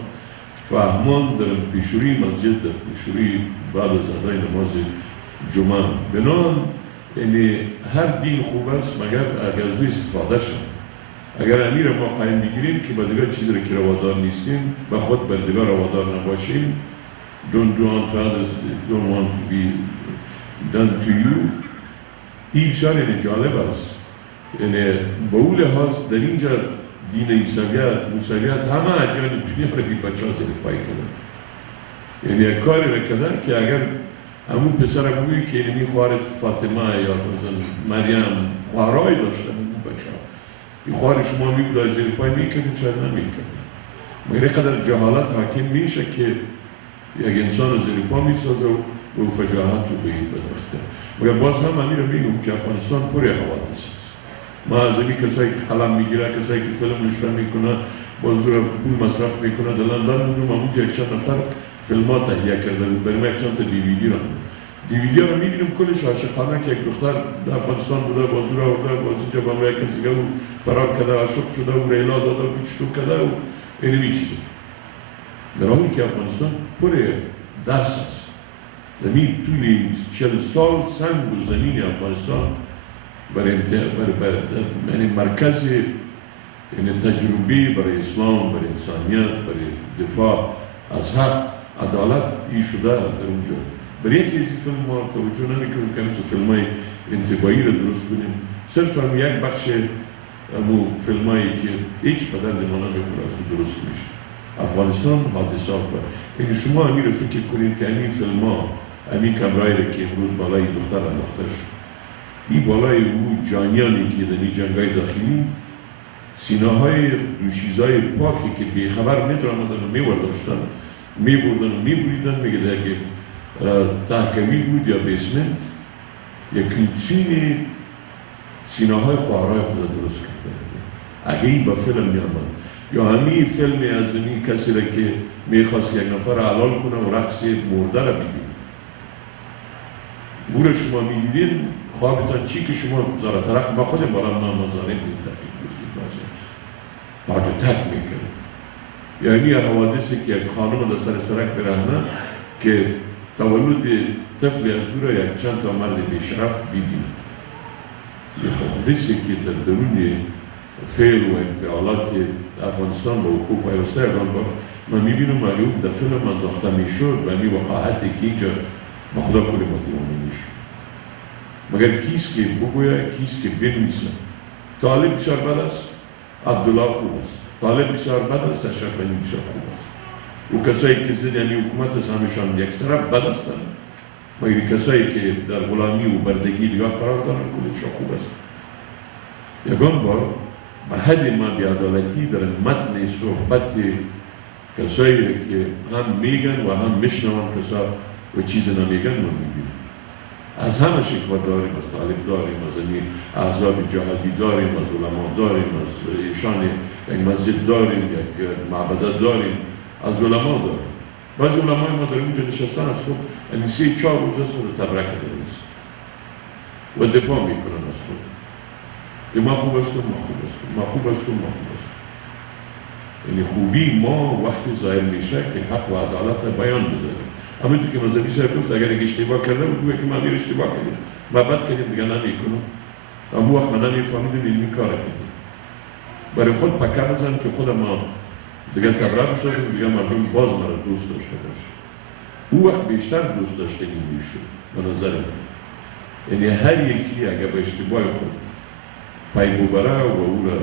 فهمان در پیشوری مسجد، در پیشوری بعد از ادای نماز جمعه بنان، یعنی هر دین خوب است مگر اگر از او استفاده شد. اگر امیر ما قایم بگیریم که بردگاه چیزی را که روادار نیستیم و خود بردگاه روادار نباشیم، don't want to be done to you، این بسیار یعنی جالب است. یعنی با اون لحاظ در اینجا دین عیسویت، موسویت همه ادیان دنیا را بی بچه ها زیر پای کردن. یعنی یک کاری را کردن که اگر همون پسر بگویی که اینی خوار فاطمه یا مریم خوارای داشتن این بچه ها، این خوار شما میبود زیر پای میکردیم شاید نمیکردیم. مگر اینقدر جهالت حاکم میشه که یک انسان رو زیر پا میسازه و فجاعت رو به این بداخته. مگر باز هم همین رو میگم که افغانستان پر حوادث است. ما از این کسایی که قلم میگیره، کسایی که فیلم نشون میکنه، باز رو پول مصرف میکنه. در لندن بودم اونجا یک چند نفر فیلم‌ها تهیه کرده بود، برای من یک چند تا دیویدی رو میبینیم کلش عاشقانه که یک دختر در افغانستان بوده، باز رو آورده، باز اینجا با یک کسی که فرار کرده، عاشق شده و ریلا داده و پیچ تو کرده و اینمی چیزی. در حالی که افغانستان پر درس است. زمین طول 40 سال سنگ و زمین افغانستان برای مرکز یعنی تجربی برای اسلام، برای انسانیت، برای دفاع از حق، عدالت ای شده در اونجا. برای یکی از این فیلم ها توجه نمیکنیم که تو فیلم های انتباهی رو درست کنیم. صرف هم یک بخش امو فیلم هایی که هیچ قدر نمانه بخوره درست میشه. افغانستان حادثه ها. یعنی شما همین رو فکر کنید که همین فیلم ها، همین کمرایی رو که امروز بالای دختر انداخته شد، این بالای او جانیانی که در این جنگای داخلی سینه‌های دوشیزهای پاکی که بیخبر می‌درامدن و می‌ورداشتن، می‌بردن و می‌بریدن، میگه که تحکمی بود یا بیسمنت، یک کلیپسین سینه‌های خواهرهای خود درست کرده بود. اگه این با فیلم می‌آمد یا همین فیلم از این کسی را که می‌خواست یک نفر حلال کنه و رقص مرده را ببینه، او را شما می‌دیدین خوابتان چی که شما زارترق ما خود بالا نامازانه می‌ترکید گفتید بازه هارد اتک می‌کنه. یعنی حوادثی که یک خانم در سر سرک برهنه که تولد طفل از او را یک چند تا مرد بیشرف ببینه. یک حوادثی که در درون فعل و انفعالات افغانستان با حقوق پیوسته اقدام با من می‌بینم معلوم در فیلم انداخته می‌شد و این وقاحتی که اینجا با خدا کلی ما دیوانه می‌شد. مگر کیست که بگوید، کیست که بنویسه. طالب بسیار بد است، عبدالله خوب است. طالب بسیار بد است، اشرف غنی بسیار خوب است. و کسایی که ضد یعنی حکومت است همشان یک طرف بد هستند. مگر کسایی که در غلامی و بردگی دیگر قرار دارند کلشان خوب است. یگان بار به حد ما بی‌عدالتی در متن صحبت کسایی که هم میگن و هم میشنون کسا و چیز نمیگن ما میبینیم. از همه شکوه داریم، از طالب داریم، از این احزاب جهادی داریم، از علما داریم، از ایشان یک مسجد داریم، یک معبد داریم، از علما داریم. بعض علمای ما در اونجا نشستن از خود یعنی 3-4 روز از خود تبرک داریم و دفاع میکنن از خود که ما خوب هستم، ما خوب هستم، ما خوب هستم، ما خوب هستم. یعنی خوبی ما وقتی ظاهر میشه که حق و عدالت بیان بداریم. اما تو که مذهبی صاحب گفت اگر یک اشتباه کرده بگوه که من اشتباه کردیم ما بد کردیم دیگه نمیکنم. اما وقت من نمیفهمیدم علمی کار کردیم. برای خود پکر بزن که خود ما دیگه تبرع بسازیم، دیگه مردم باز ما را دوست داشته باشه. او وقت بیشتر دوست داشته میشد به نظر من. یعنی هر یکی اگر به اشتباه خود پای ببره و او را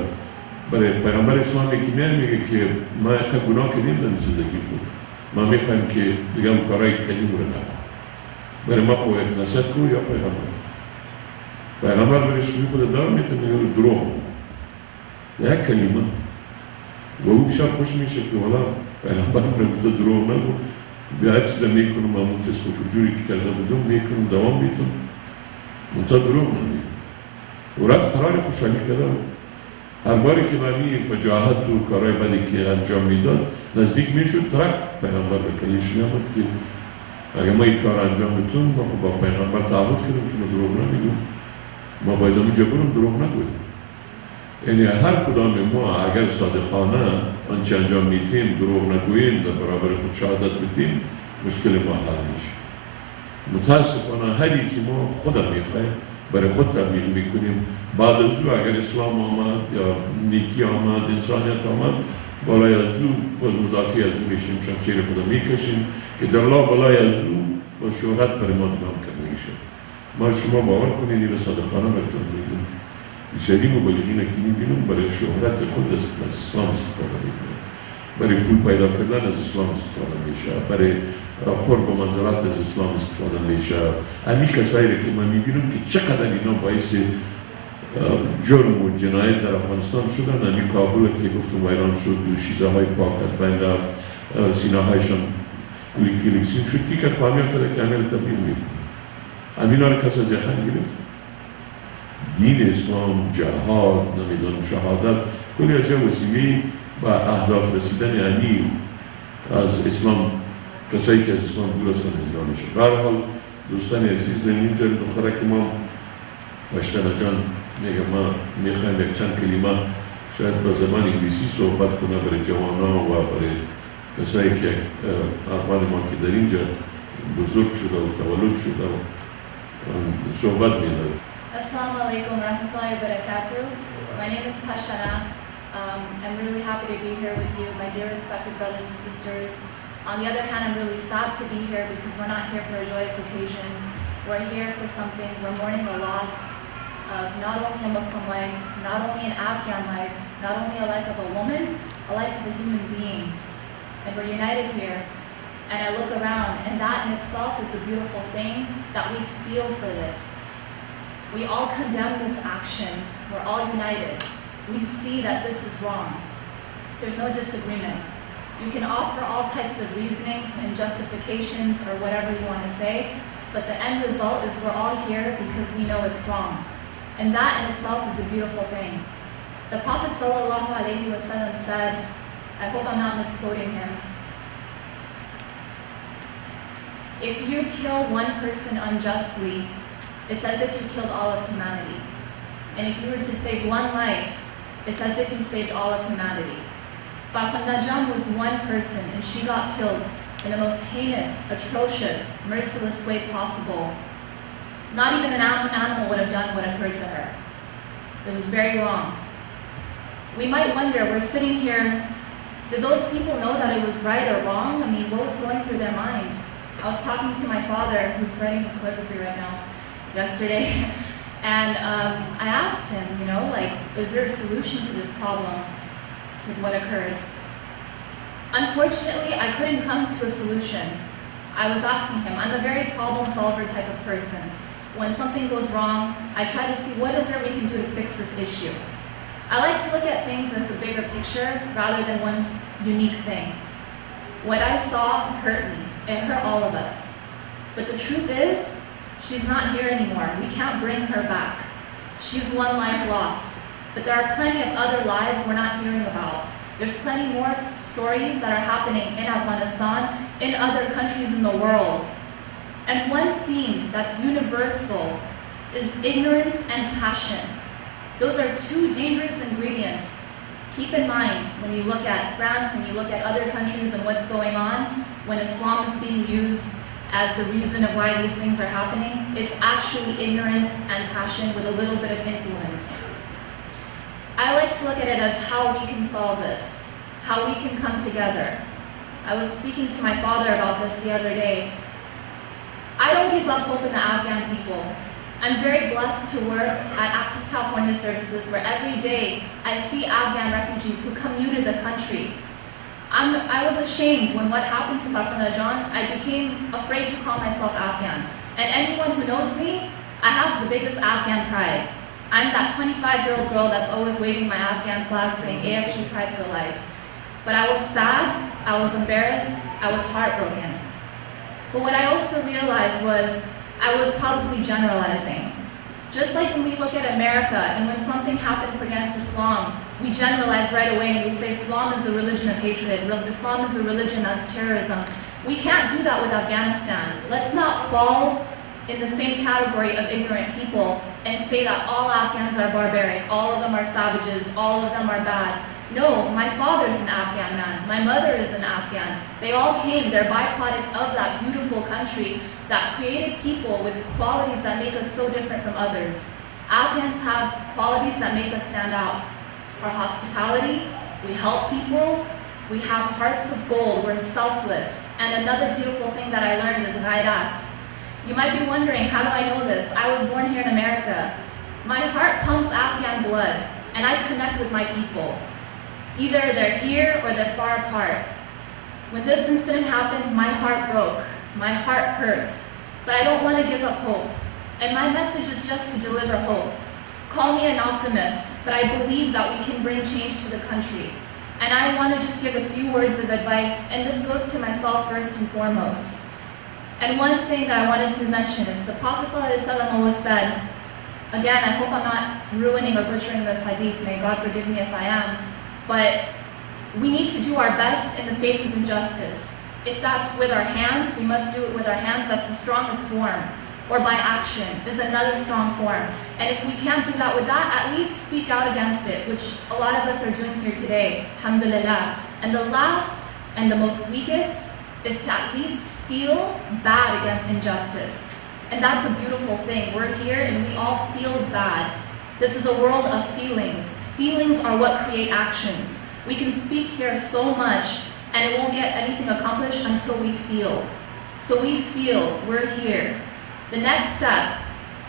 برای پیغمبر اسلام که میگه که ما اقا گناه کردیم در زندگی خود، ما میخوایم که دیگه اون کارهایی که کردیم رو نکنیم. برای ما خود نصیحت کنیم یا پیغمبر برای شروع خود دار میتونه رو دروغ کنه. یک کلمه و او بسیار خوش میشه که والا پیغمبر رو گفته دروغ نگو، به هر چیز میکنم، همون فسق و فجوری که کرده بودم میکنم، دوام میتونم، منتها دروغ نمیگم. و رفت قرار خوشحالی کرده هر باری که من فجاعت و کارهای بدی که انجام میداد نزدیک میشد تا پیغمبر به کلیش میامد که اگر ما این کار انجام بتون ما خب با پیغمبر تعهد کردیم که ما دروغ نمیگیم، ما باید اونجا بریم دروغ نگویم. یعنی هر کدام ما اگر صادقانه آنچه انجام میتیم دروغ نگوییم در برابر خود شهادت بدیم مشکل ما حل میشه. متاسفانه هر یکی ما خودم میخوایم برای خود تبلیغ میکنیم، بعد از او اگر اسلام آمد یا نیکی آمد انسانیت آمد بالای از او باز مدافع از او میشیم، شمشیر خدا میکشیم که در لا بالای از او با شهرت برای ما نگاه کرده میشه. ما شما باور کنید این صادقانه براتون میگم، بسیاری مبالغین که میبینم برای شهرت خود از اسلام استفاده میکنه، برای پول پیدا کردن از اسلام استفاده میشه، برای قرب و منزلت از اسلام استفاده میشه. همین کسایی که من میبینم که چقدر اینا باعث جرم و جنایت در افغانستان شدن، همین کابل که گفتم ویران شد و چیزهای پاک از بین رفت، سینه‌هایشان کلیکسین شد که فهمیدن که عمل تبلیغ میکنه. همینا رو کس از یخن گرفت. دین اسلام، جهاد، نمیدونم شهادت، کلی از وسیله و اهداف رسیدن امیر از اسلام، کسایی که از اسلام دور هستن اجرا میشه. به هر حال دوستان عزیز، اینجا دختره که ما باشتنا جان میگه ما میخوایم یک چند کلمه شاید با زبان انگلیسی صحبت کنه برای جوانان و برای کسایی که افغان ما که در اینجا بزرگ شده و تولد شده و صحبت میداره. Assalamu alaikum wa rahmatullahi wa barakatuh. My name is Pashana. I'm really happy to be here with you, my dear respected brothers and sisters. On the other hand, I'm really sad to be here because we're not here for a joyous occasion. We're here for something. We're mourning the loss of not only a Muslim life, not only an Afghan life, not only a life of a woman, a life of a human being. And we're united here. And I look around, and that in itself is a beautiful thing that we feel for this. We all condemn this action. We're all united. We see that this is wrong. There's no disagreement. You can offer all types of reasonings and justifications or whatever you want to say, but the end result is we're all here because we know it's wrong. And that in itself is a beautiful thing. The Prophet ﷺ said, I hope I'm not misquoting him, if you kill one person unjustly, it's as if you killed all of humanity. And if you were to save one life, it's as if you saved all of humanity. Farkhanda Jan was one person and she got killed in the most heinous, atrocious, merciless way possible. Not even an animal would have done what occurred to her. It was very wrong. We might wonder, we're sitting here, did those people know that it was right or wrong? I mean, what was going through their mind? I was talking to my father, who's writing calligraphy right now, yesterday, and I asked him, you know, like, is there a solution to this problem with what occurred? Unfortunately, I couldn't come to a solution. I was asking him, I'm a very problem solver type of person. When something goes wrong, I try to see what is there we can do to fix this issue. I like to look at things as a bigger picture rather than one unique thing. What I saw hurt me. It hurt all of us. But the truth is, she's not here anymore. We can't bring her back. She's one life lost. But there are plenty of other lives we're not hearing about. There's plenty more stories that are happening in Afghanistan, in other countries in the world. And one theme that's universal is ignorance and passion. Those are two dangerous ingredients. Keep in mind, when you look at France, when you look at other countries and what's going on, when Islam is being used as the reason of why these things are happening, it's actually ignorance and passion with a little bit of influence. I like to look at it as how we can solve this, how we can come together. I was speaking to my father about this the other day. I don't give up hope in the Afghan people. I'm very blessed to work at Access California Services, where every day I see Afghan refugees who come new to the country. I was ashamed when what happened to Farkhanda Jan. I became afraid to call myself Afghan. And anyone who knows me, I have the biggest Afghan pride. I'm that 25-year-old girl that's always waving my Afghan flag saying AFG Pride for Life. But I was sad, I was embarrassed, I was heartbroken. But what I also realized was I was probably generalizing. Just like when we look at America and when something happens against Islam, we generalize right away and we say Islam is the religion of hatred, Islam is the religion of terrorism. We can't do that with Afghanistan. Let's not fall in the same category of ignorant people and say that all Afghans are barbaric, all of them are savages, all of them are bad. No, my father's an Afghan man, my mother is an Afghan. They all came, they're byproducts of that beautiful country that created people with qualities that make us so different from others. Afghans have qualities that make us stand out. Our hospitality, we help people, we have hearts of gold, we're selfless. And another beautiful thing that I learned is ghairat. You might be wondering, how do I know this? I was born here in America. My heart pumps Afghan blood, and I connect with my people. Either they're here or they're far apart. When this incident happened, my heart broke. My heart hurt. But I don't want to give up hope. And my message is just to deliver hope. Call me an optimist, but I believe that we can bring change to the country. And I want to just give a few words of advice, and this goes to myself first and foremost. And one thing that I wanted to mention is the Prophet ﷺ always said, again, I hope I'm not ruining or butchering this hadith, may God forgive me if I am, but we need to do our best in the face of injustice. If that's with our hands, we must do it with our hands. That's the strongest form. Or by action is another strong form. And if we can't do that with that, at least speak out against it, which a lot of us are doing here today, alhamdulillah. And the last and the most weakest is to at least feel bad against injustice. And that's a beautiful thing. We're here and we all feel bad. This is a world of feelings. Feelings are what create actions. We can speak here so much and it won't get anything accomplished until we feel. So we feel, we're here. The next step,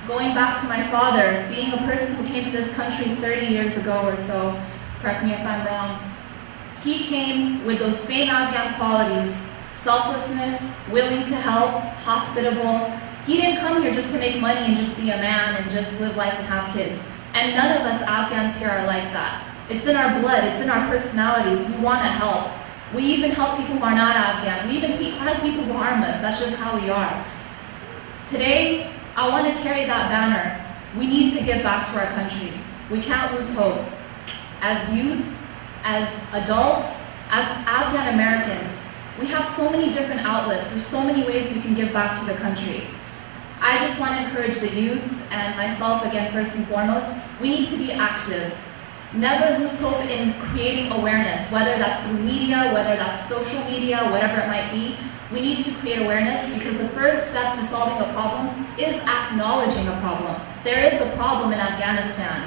going back to my father, being a person who came to this country 30 years ago or so, correct me if I'm wrong, he came with those same Afghan qualities, selflessness, willing to help, hospitable. He didn't come here just to make money and just be a man and just live life and have kids. And none of us Afghans here are like that. It's in our blood, it's in our personalities. We want to help. We even help people who are not Afghan. We even help people who harm us. That's just how we are. Today, I want to carry that banner. We need to give back to our country. We can't lose hope. As youth, as adults, as Afghan Americans, we have so many different outlets. There's so many ways we can give back to the country. I just want to encourage the youth and myself, again, first and foremost, we need to be active. Never lose hope in creating awareness, whether that's through media, whether that's social media, whatever it might be. We need to create awareness because the first step to solving a problem is acknowledging a problem. There is a problem in Afghanistan.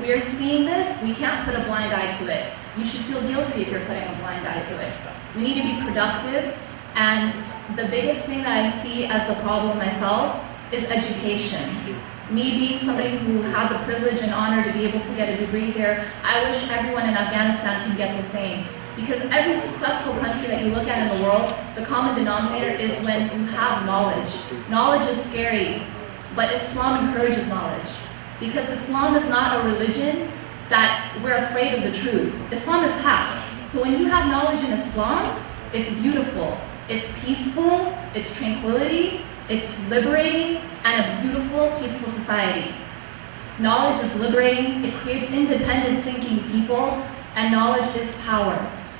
We are seeing this, we can't put a blind eye to it. You should feel guilty if you're putting a blind eye to it. We need to be productive, and the biggest thing that I see as the problem myself is education. Me being somebody who had the privilege and honor to be able to get a degree here, I wish everyone in Afghanistan can get the same. Because every successful country that you look at in the world, the common denominator is when you have knowledge. Knowledge is scary, but Islam encourages knowledge. Because Islam is not a religion that we're afraid of the truth. Islam is haq. So when you have knowledge in Islam, it's beautiful, it's peaceful, it's tranquility, it's liberating, and a beautiful, peaceful society. Knowledge is liberating, it creates independent thinking people, and knowledge is power.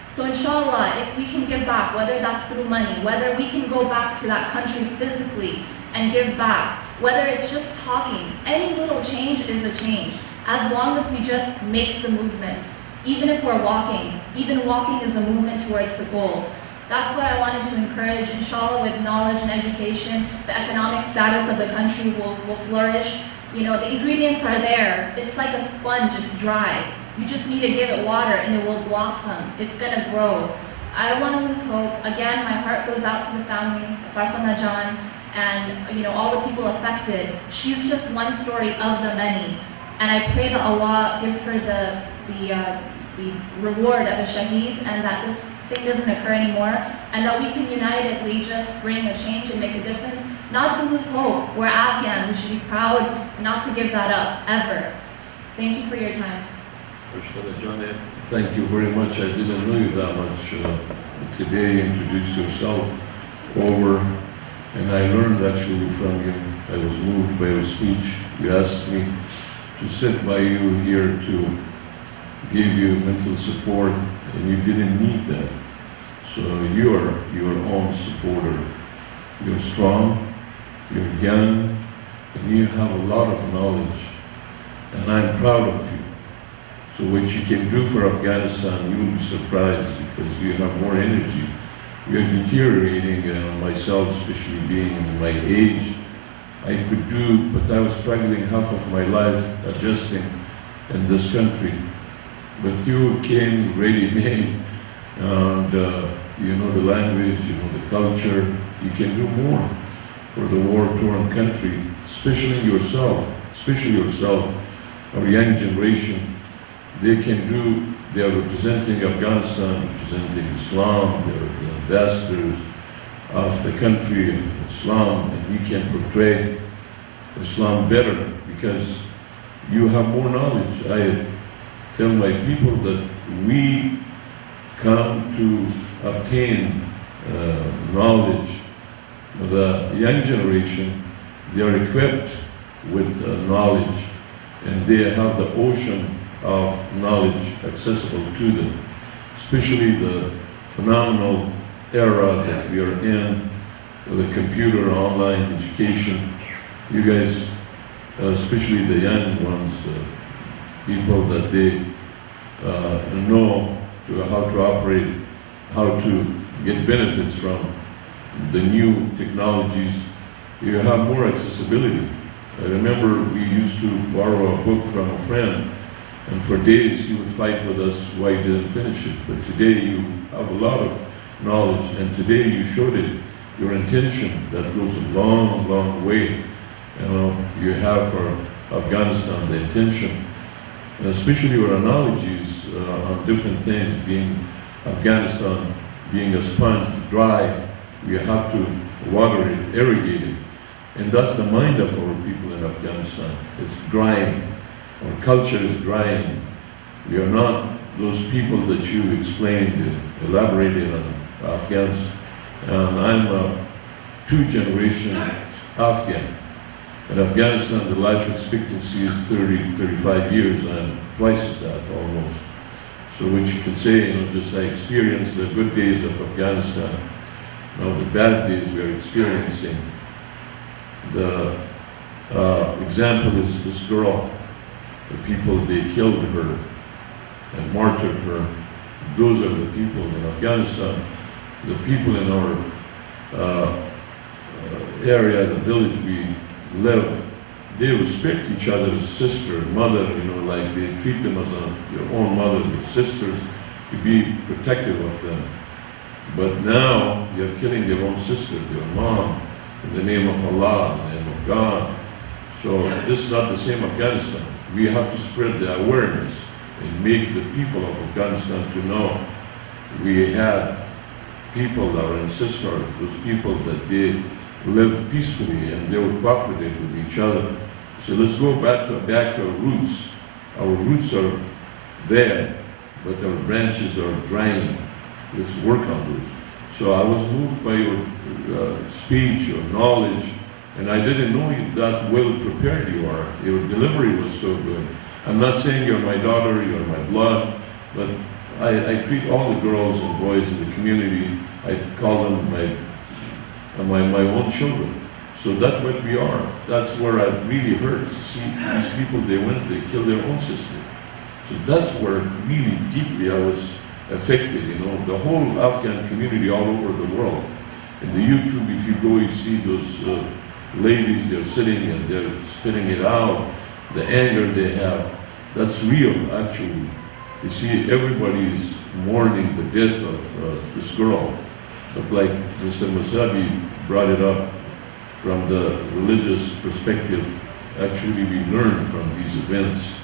So inshallah, if we can give back, whether that's through money, whether we can go back to that country physically and give back, whether it's just talking, any little change is a change, as long as we just make the movement. Even if we're walking, even walking is a movement towards the goal. That's what I wanted to encourage. Inshallah, with knowledge and education, the economic status of the country will flourish. You know, the ingredients are there. It's like a sponge, it's dry. You just need to give it water and it will blossom. It's gonna grow. I don't want to lose hope. Again, my heart goes out to the family, Farhana Jan, and all the people affected. She's just one story of the many. And I pray that Allah gives her the reward of a shaheed, and that this thing doesn't occur anymore, and that we can unitedly just bring a change and make a difference. Not to lose hope. We're Afghan. We should be proud not to give that up, ever. Thank you for your time. Thank you very much. I didn't know you that much. Today you introduced yourself over, and I learned actually from you. I was moved by your speech. You asked me to sit by you here to gave you mental support, and you didn't need that. So you are your own supporter. You're strong, you're young, and you have a lot of knowledge. And I'm proud of you. So what you can do for Afghanistan, you will be surprised because you have more energy. We are deteriorating, myself, especially being in my age. I could do, but I was struggling half of my life adjusting in this country. But you came ready-made, and you know the language, you know the culture. You can do more for the war-torn country, especially yourself, our young generation. They can do, they are representing Afghanistan, representing Islam, they are the ambassadors of the country of Islam, and you can portray Islam better because you have more knowledge. I tell my people that we come to obtain knowledge. The young generation, they are equipped with knowledge, and they have the ocean of knowledge accessible to them, especially the phenomenal era that we are in with the computer online education. You guys, especially the young ones, people that they know how to operate, how to get benefits from the new technologies, you have more accessibility. I remember we used to borrow a book from a friend, and for days he would fight with us why he didn't finish it. But today you have a lot of knowledge, and today you showed it, your intention, that goes a long, long way. You know, you have for Afghanistan the intention, and especially your analogies on different things, being Afghanistan being a sponge, dry, we have to water it, irrigate it. And that's the mind of our people in Afghanistan. It's drying. Our culture is drying. We are not those people that you explained and elaborated on Afghans. And I'm two generations Afghan. In Afghanistan, the life expectancy is 30, 35 years, and I'm twice that almost. So what you can say, you know, just I experienced the good days of Afghanistan. Now the bad days we are experiencing. The example is this girl. The people, they killed her and martyred her. Those are the people in Afghanistan. The people in our area, the village we live, they respect each other's sister, mother, you know, like they treat them as their own mother, their sisters, to be protective of them. But now you're killing their own sister, their mom, in the name of Allah, in the name of God. So this is not the same Afghanistan. We have to spread the awareness and make the people of Afghanistan to know we had people, our ancestors, those people that they lived peacefully and they were cooperative with each other. So let's go back to our roots. Our roots are there, but our branches are drying. Let's work on those. So I was moved by your speech, your knowledge, and I didn't know that well prepared you are. Your delivery was so good. I'm not saying you're my daughter, you're my blood, but I treat all the girls and boys in the community, I call them my own children. So that's what we are. That's where I really hurt to see these people, they killed their own sister. So that's where really deeply I was affected, you know, the whole Afghan community all over the world. In the YouTube, if you go, you see those ladies, they're sitting and they're spitting it out, the anger they have. That's real, actually. You see, everybody is mourning the death of this girl. But like Mr. Masabi brought it up from the religious perspective, actually we learn from these events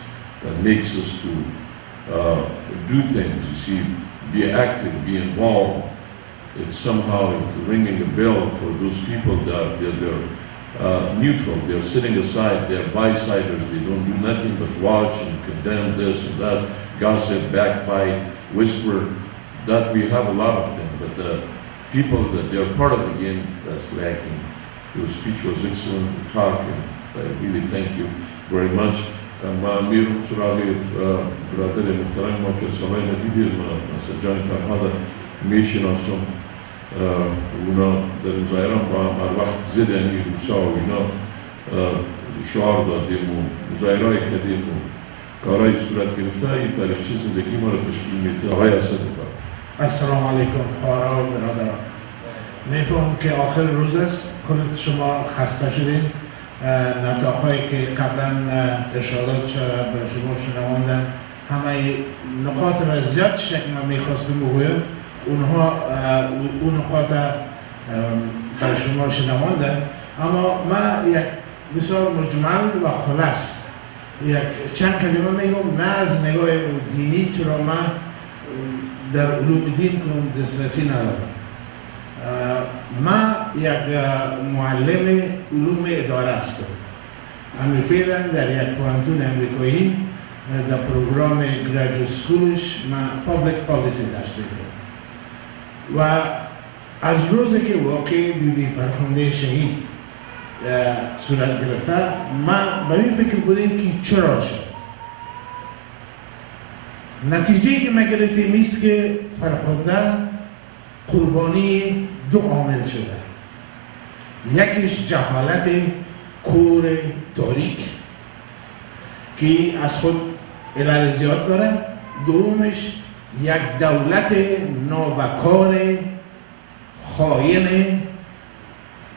that makes us to do things, you see, be active, be involved. It's somehow ringing a bell for those people that they're neutral, they're sitting aside, they're bysiders, they don't do nothing but watch and condemn this and that, gossip, backbite, whisper, that we have a lot of them, but the people that they're part of the game, that's lacking. Your speech was excellent, talk, and I really thank you very much. ما میرم سراغ برادر محترم ما که سالهای ندیدیم مثل جان فرهاد میشناسم اونا در ظاهرا با هر وقت زد یعنی روسا و اینا شعار دادیم و مظاهره‌ای کردیم و کارهای صورت گرفته این تاریخچه زندگی ما را تشکیل میده. آقای اسد بفرمایید. السلام علیکم خواهران و برادران. میفهمم که آخر روز است، کل شما خسته شدین. نطاق‌هایی که قبلا ارشادات شده برای شما شنواندن همه نقاط را زیاد شکل من میخواستم بگویم، اون نقاط برای شما شنواندن، اما من یک بسیار مجمل و خلاص یک چند کلمه میگم، نه از نگاه دینی، چرا من در علوم دین کنم دسترسی ندارم. من یک معلم علوم اداره هستم. اما فعلا در یک پوانتون امریکایی در پروگرام گریجویت سکولش من پابلیک پالیسی درس میدم و از روزی که واقع بیبی فرخنده شهید صورت گرفته من به این فکر بودیم که چرا شد. نتیجه که ما گرفتیم ایست که فرخنده قربانی دو عامل شده، یکیش جهالت کور تاریک که از خود علل زیاد داره، دومش یک دولت نابکار خائن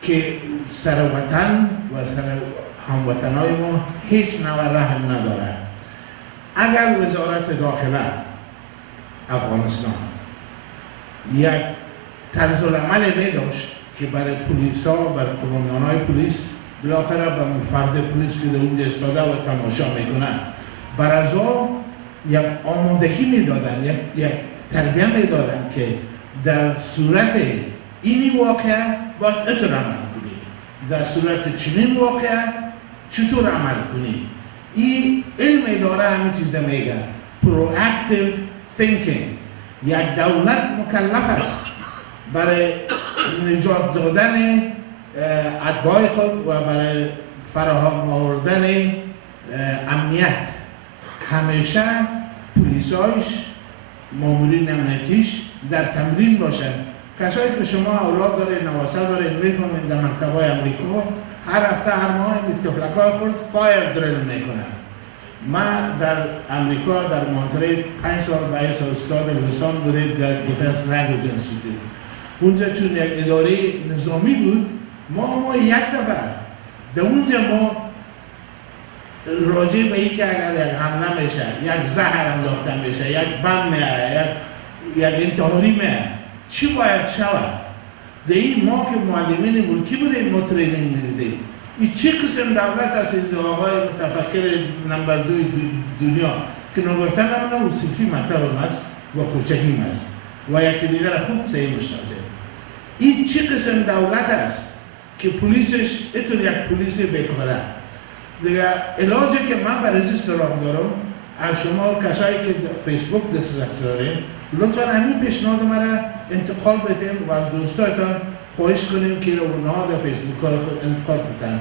که سر وطن و سر هموطنای ما هیچ نوع رحم نداره. اگر وزارت داخله افغانستان یک طرز العمل می داشت که برای پلیس ها، برای قماندانهای پلیس، بالاخره به فرد پلیس که در اونجا استاده و تماشا میکنه، بر از یک آمادگی میدادن، یک تربیه میدادن که در صورت اینی واقع باید اتر عمل کنی، در صورت چنین واقع چطور عمل کنی. این علم داره همین چیزه میگه، proactive thinking. یک دولت مکلف است برای نجات دادن اتباع خود و برای فراهم آوردن امنیت. همیشه پلیسایش، مامورین امنیتیش در تمرین باشن. کسایی که شما اولاد دارین، نواسه دارین، میفهمین در مکتبای امریکا هر هفته هر ماه تفلکای خود فایر دریل میکنن. من در امریکا در مونتری 5 سال به استاد لسان بودیم در دیفنس لنگویج انستیتیوت. اونجا چون یک اداره نظامی بود، ما یک دفعه در اونجا ما راجع به این که اگر یک حمله میشه، یک زهر انداخته میشه، یک بم میاد، یک انتحاری میاد، چی باید شود؟ در این ما که معلمین ملکی بودیم ما ترینینگ میدیدیم. این چه قسم دولت است این آقای متفکر نمبر 2 دنیا که نگفتن نه صرفی مکتب است و کوچکی است و یکی دیگر خوب صحیح میشناسه. این چه قسم دولت است که پلیسش اتون یک پلیس بیکاره. دیگه علاجی که من برای سراغ دارم، از شما کسایی که فیسبوک دسترسی دارین لطفا همین پیشنهاد مرا انتقال بدین و از دوستایتان خواهش کنیم که اونها در فیسبوک های خود انتقال بدن.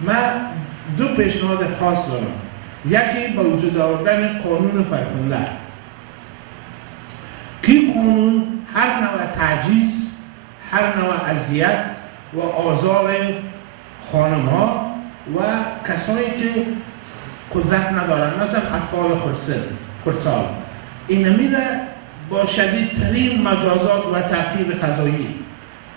من دو پیشنهاد خاص دارم. یکی با وجود آوردن قانون فرخنده که قانون هر نوع تعجیز، هر نوع اذیت و آزار خانم ها و کسایی که قدرت ندارن، مثلا اطفال خردسال، این میره با شدیدترین مجازات و تعقیب قضایی.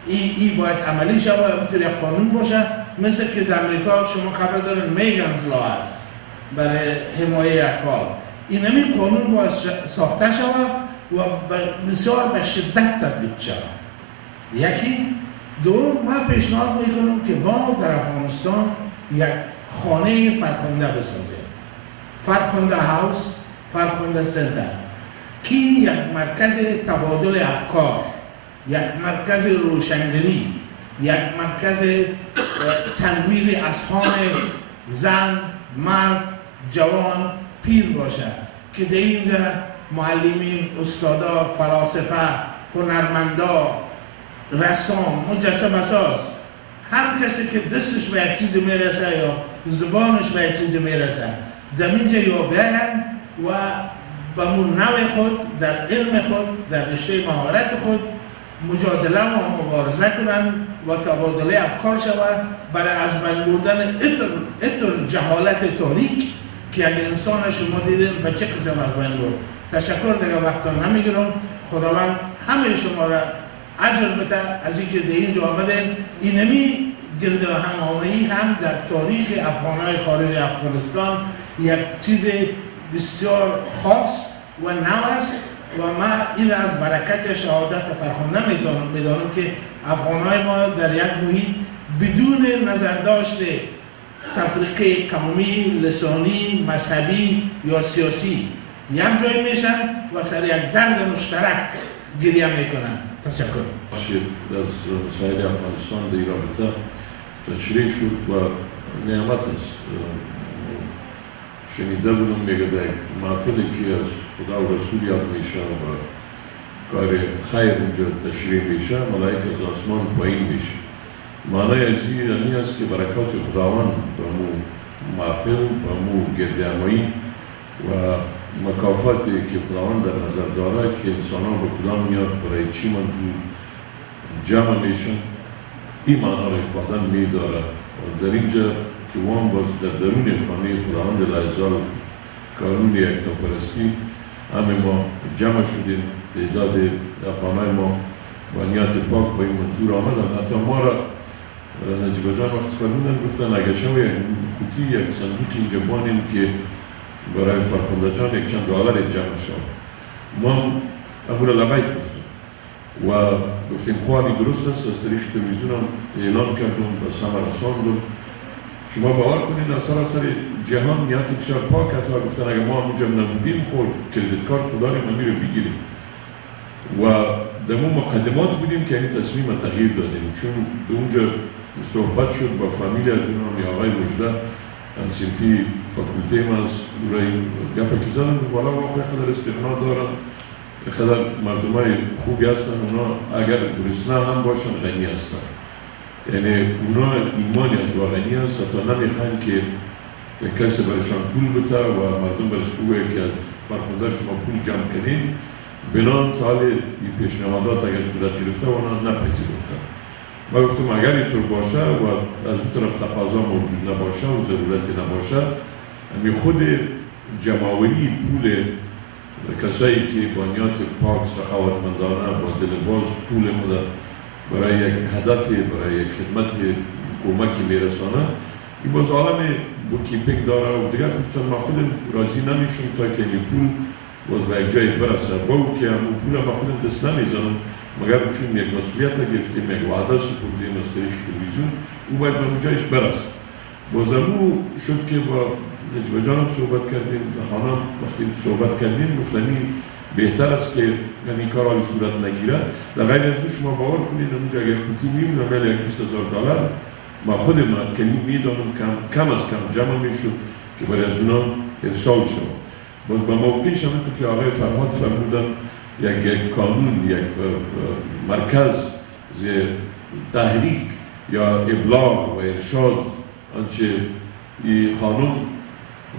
این باید عملی شود و بطور یک قانون باشه، مثل که در امریکا شما خبر دارین میگنز لا هست برای حمایه اطفال. این قانون باید ساخته شود و بسیار به شدت تطبیق شود. یکی. دو، من پیشنهاد میکنم که ما در افغانستان یک خانه فرخنده بسازیم. فرخنده هاوس، فرخنده سنتر، که یک مرکز تبادل افکار، یک مرکز روشنگری، یک مرکز تنویر اذهان زن، مرد، جوان، پیر باشه که در اینجا معلمین، استادا، فلاسفه، هنرمندا، رسام، مجسمه ساز، هر کسی که دستش به یک چیزی میرسه یا زبانش به یک چیزی میرسه در اینجا یا بیاین و به نوع خود در علم خود در رشته مهارت خود مجادله و مبارزه کنن و تبادله افکار شود برای از بین بردن اتر جهالت تاریک که یک انسان شما دیدین به چه قسم از بین برد. تشکر دیگه وقتا نمیگیرم. خداوند همه شما را اجر بده از اینکه در اینجا آمدین. اینمی گرد و هماهنگی هم در تاریخ افغانهای خارج افغانستان یک چیز بسیار خاص و نو است و ما این را از برکت شهادت فرخنده میدانم که افغانهای ما در یک محیط بدون نظرداشت تفریق قومی، لسانی، مذهبی یا سیاسی یک جای میشن و سر یک درد مشترک گریه میکنن. تشکر. از مسائل افغانستان در این رابطه تشریح شد و نعمت است. شنیده بودم میگه در محفلی که از خدا و رسول یاد میشه و کار خیر اونجا تشریح میشه، ملائک از آسمان پایین میشه. معنی از این است که برکات خداوند به مو محفل، به مو گردهمایی و مکافاتی که خداوند در نظر داره که انسان ها به کدام میاد برای چی منظور جمع میشن، این معنا را افاده میداره. در اینجا که وان باز در درون خانه خداوند لعزال قانون یکتاپرستی همه ما جمع شدیم. تعداد افغانهای ما با نیت پاک با این منظور آمدن. حتی ما را نجیب جان وقت فرمودن گفتن اگه شما یک کوتی یک صندوق اینجا بانیم که برای فرخنده جان یک چند دلار جمع شد. ما امور لبیک گفتیم و گفتیم خواهی درست است. از طریق تلویزیون هم اعلان کردم بس همه رساندم. شما باور کنین از سراسر جهان نیت بسیار پاک حتی گفتن اگه ما اونجا نبودیم خود کردیت کارت خدا رو میره بگیریم و در اون مقدمات بودیم که این تصمیم تغییر دادیم چون اونجا صحبت شد با فامیلی از اونم یا آقای وجده انسیفی فاکولته ما از برای گپه که زدن بالا واقعی قدر استقنا دارن قدر مردم های خوبی هستن. اونا اگر گرسنه هم باشن غنی هستن، یعنی اونا ایمانی از واقعی هست. حتی نمیخواین که یک کسی برشان پول بده و مردم برش بگوه که از فرخنده شما پول جمع کنین بنان تا حال این پیشنهادات اگر صورت گرفته و اونا نپذیرفتن. ما گفتم اگر اینطور باشه و از اون طرف تقاضا موجود نباشه و ضرورتی نباشه همی خود جمعوری پول کسایی که با نیت پاک سخاوتمندانه با دل باز پول خود برای یک هدفی برای یک خدمت کمکی میرسانه این باز عالم بوکیپینگ داره و دیگر خصوصا ما خودم راضی نمیشم تا که این پول باز به یک جای برسه با که همون پول ما خودم دست نمیزنم مگر چون یک مسئولیت گرفتیم یک وعده سپردیم از طریق تلویزیون او باید به اون جایش برسه. باز همون شد که با نجیب جانم صحبت کردیم در خانم وقتی صحبت کردیم گفتنی بهتر است که این کار حالی صورت نگیره. در غیر از او شما باور کنید اونجا اگر کوتی میمونه مال یک $20,000 ما خود ما کنی میدانم کم از کم جمع میشد که برای از اونا ارسال شد. باز با موقعیش همونطور که آقای فرهاد فرمودن یک قانون یک مرکز تحریک یا ابلاغ و ارشاد آنچه این خانم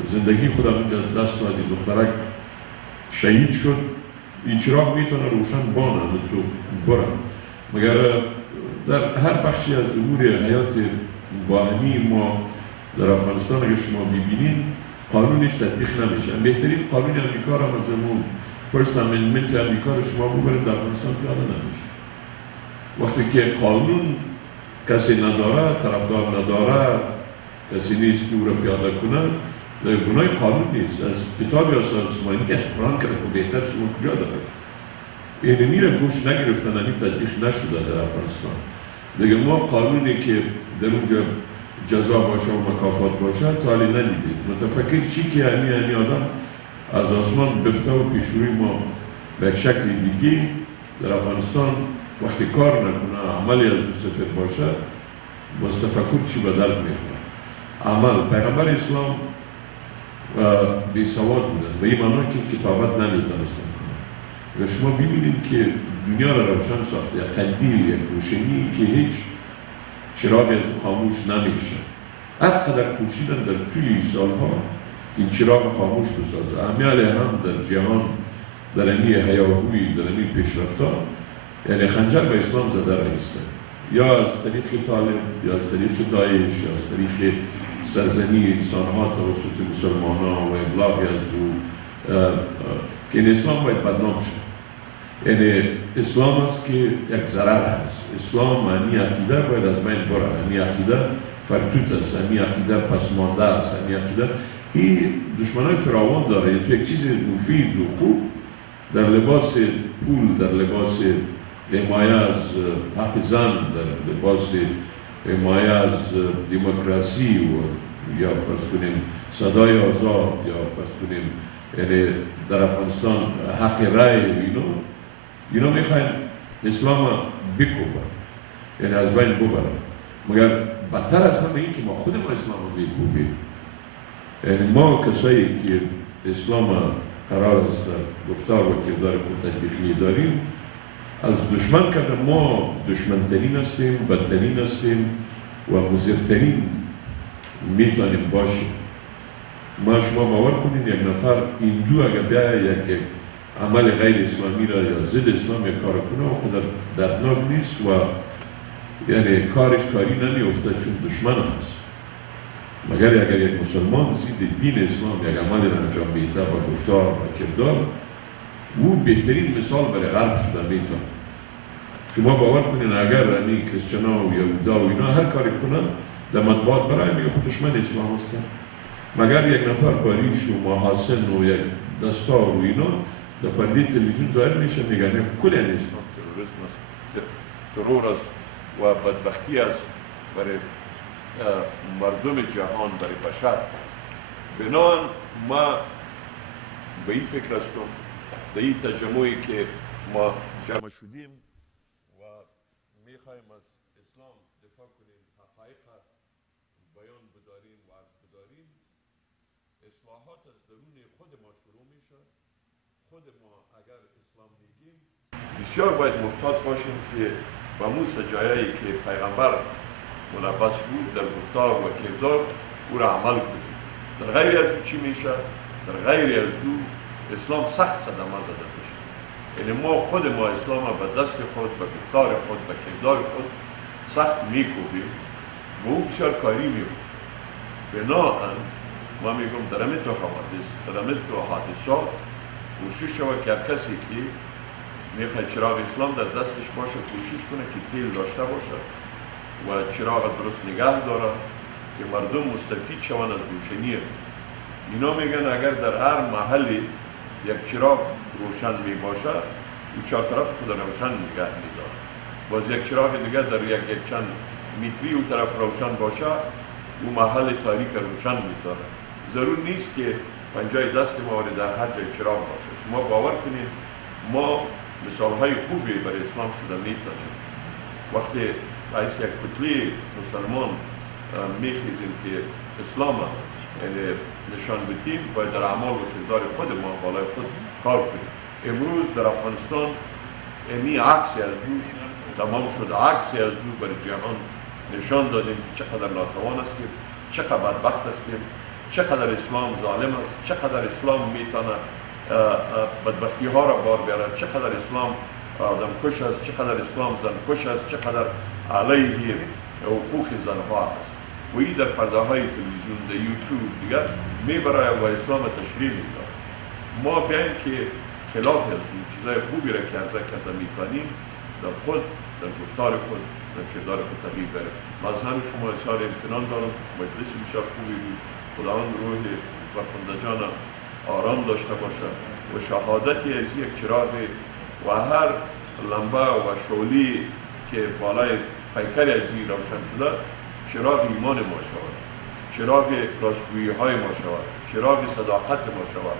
زندگی خودم اونجا از دست دادی دخترک شهید شد این چراغ میتونه روشن بانه تو برم مگر در هر بخشی از امور حیات باهمی ما در افغانستان اگر شما ببینید قانونش تطبیق نمیشه. بهترین قانون امریکا را از امون فرست امندمنت امریکا را شما ببرید در افغانستان پیاده نمیشه. وقتی که قانون کسی نداره طرفدار نداره کسی نیست که او را پیاده کنه گناه قانون نیست. از کتاب سازمانی از قرآن که بهتر شما کجا دارد این میره گوش نگرفتن این تطبیق نشده در افغانستان. دیگه ما قانونی که در اونجا جزا باشه و مکافات باشه تا حالی ندیدیم. متفکر چی که همی آدم از آسمان بفته و پیشروی ما به یک شکل دیگه در افغانستان وقتی کار نکنه عملی از او صفر باشه باز تفکر چی به درد میخواه. عمل پیغمبر اسلام بی سواد بودن و این معنا که کتابت نمیتونستن کنن و شما ببینید که دنیا را روشن ساخته یک قندیل یک روشنی که هیچ چراغ از خاموش نمیشه. هر قدر کوشیدن در طول سالها این چراغ خاموش بسازه. امیال هم در جهان در امی هیاهوی در امی پیشرفتها یعنی خنجر به اسلام زده رایسته، یا از طریق طالب یا از طریق داعش یا از طریق سرزنی انسانها توسط مسلمانان و ابلاغ از او که این اسلام باید بدنام شد. یعنی اسلام است که یک ضرر هست. اسلام معنی عقیده باید از بین بره. معنی عقیده فرتوت است، معنی عقیده پسمانده است، معنی عقیده این دشمنای فراوان داره. تو یک چیز مفید و خوب در لباس پول، در لباس حمایه از حق زن، در لباس حمایه از دموکراسی و یا فرض کنیم صدای آزاد یا فرض کنیم یعنی در افغانستان حق رای و اینا میخواین اسلام بکوبن، یعنی از بین ببرن. مگر بدتر از همه این که ما خود ما اسلام رو بکوبیم. یعنی ما کسایی که اسلام قرار است در گفتار و کردار خود تطبیق داریم از دشمن کرده. ما دشمنترین هستیم، بدترین هستیم و مضرترین میتونیم باشیم. ما شما باور کنید یک نفر هندو اگر بیاید یک عمل غیر اسلامی را یا ضد اسلام یک کار کنه و قدر دردناک نیست و یعنی کارش کاری نمیفته چون دشمن هست. مگر اگر یک مسلمان ضد دین اسلام یک عمل را انجام میده با گفتار و کردار، او بهترین مثال برای غرب شده میتونه. شما باور کنید اگر این کریستیانا و یهودا و اینا هر کاری کنن در مطبوعات برای میگه خود دشمن اسلام هستن. مگر یک نفر با ریش و محاسن و یک دستار و اینا در پرده تلویزیون ظاهر میشه میگن کل این اسلام تروریسم است، ترور است و بدبختی است برای مردم جهان، برای بشر. بنابراین ما به این فکر هستم در این تجمعی که ما جمع شدیم و میخوایم از اسلام دفاع کنیم، حقایق بیان بداریم و عرض بداریم. اصلاحات از درون خود ما شروع میشه. خود ما اگر اسلام میگیم بسیار باید محتاط باشیم که با مو سجایایی که پیغمبر ملبس بود در گفتار و کردار او را عمل کنیم. در غیر از او چی میشه؟ در غیر از او اسلام سخت صدمه زده میشه. یعنی ما خود ما اسلام به دست خود، به گفتار خود، به کردار خود سخت میکوبیم و او بسیار کاری میفته. بنابراین ما میگم در همه تو حوادث، در همه تو حادثات کوشش شود که هر کسی که میخواد چراغ اسلام در دستش باشه کوشش کنه که تیل داشته باشه و چراغ درست نگه داره که مردم مستفید شوند از روشنی است. اینا میگن اگر در هر محلی یک چراغ روشن می باشه او چهار طرف خود روشن نگه میداره. باز یک چراغ دیگه در یک چند متری او طرف روشن باشه او محل تاریک روشن میداره. ضرور نیست که پنجای دست ما در هر جای چراغ باشه. شما باور کنید ما مثالهای خوبی برای اسلام شده میتونیم. وقتی از یک کتله مسلمان میخیزیم که اسلام یعنی نشان بدیم باید در اعمال و کردار خود ما بالای خود کار کنیم. امروز در افغانستان امی عکسی از او تمام شد، عکسی از او برای جهان نشان دادیم که چقدر ناتوان هستیم، چقدر بدبخت هستیم، چقدر اسلام ظالم است، چقدر اسلام میتونه بدبختی ها را بار بیاره، چقدر اسلام آدم کش است، چقدر اسلام زن کش است، چقدر علیه حقوق زن ها است. و این در پرده های تلویزیون، در یوتیوب دیگر میبره و اسلام تشریح میده. ما بیایم که خلاف از اون چیزای خوبی را که عرضه کرده میکنیم در خود، در گفتار خود، در کردار خود تغییر بریم. من از همه شما اظهار امتنان دارم. مجلس بسیار خوبی بود. خداوند روح فرخنده جان آرام داشته باشه و شهادتی از یک چراغ و هر لمبه و شعلی که بالای پیکر از این روشن شده چراغ ایمان ما شود، چراغ راستگویی های ما شود، چراغ صداقت ما شود،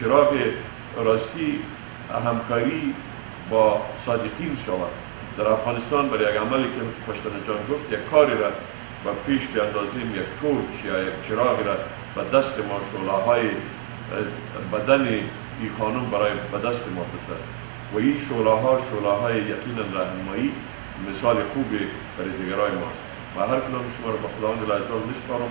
چراغ راستی همکاری با صادقین شود. در افغانستان برای یک عملی که پشتن جان گفت یک کاری را و پیش بیاندازیم، یک تورچ یا یک چراغ را به دست ما شعله‌های بدن این خانم برای به دست ما بده و این شعله‌های یقینا راهنمایی مثال خوبی برای دیگران ماست. و هر کدام شما را به خداوند العزیز میسپارم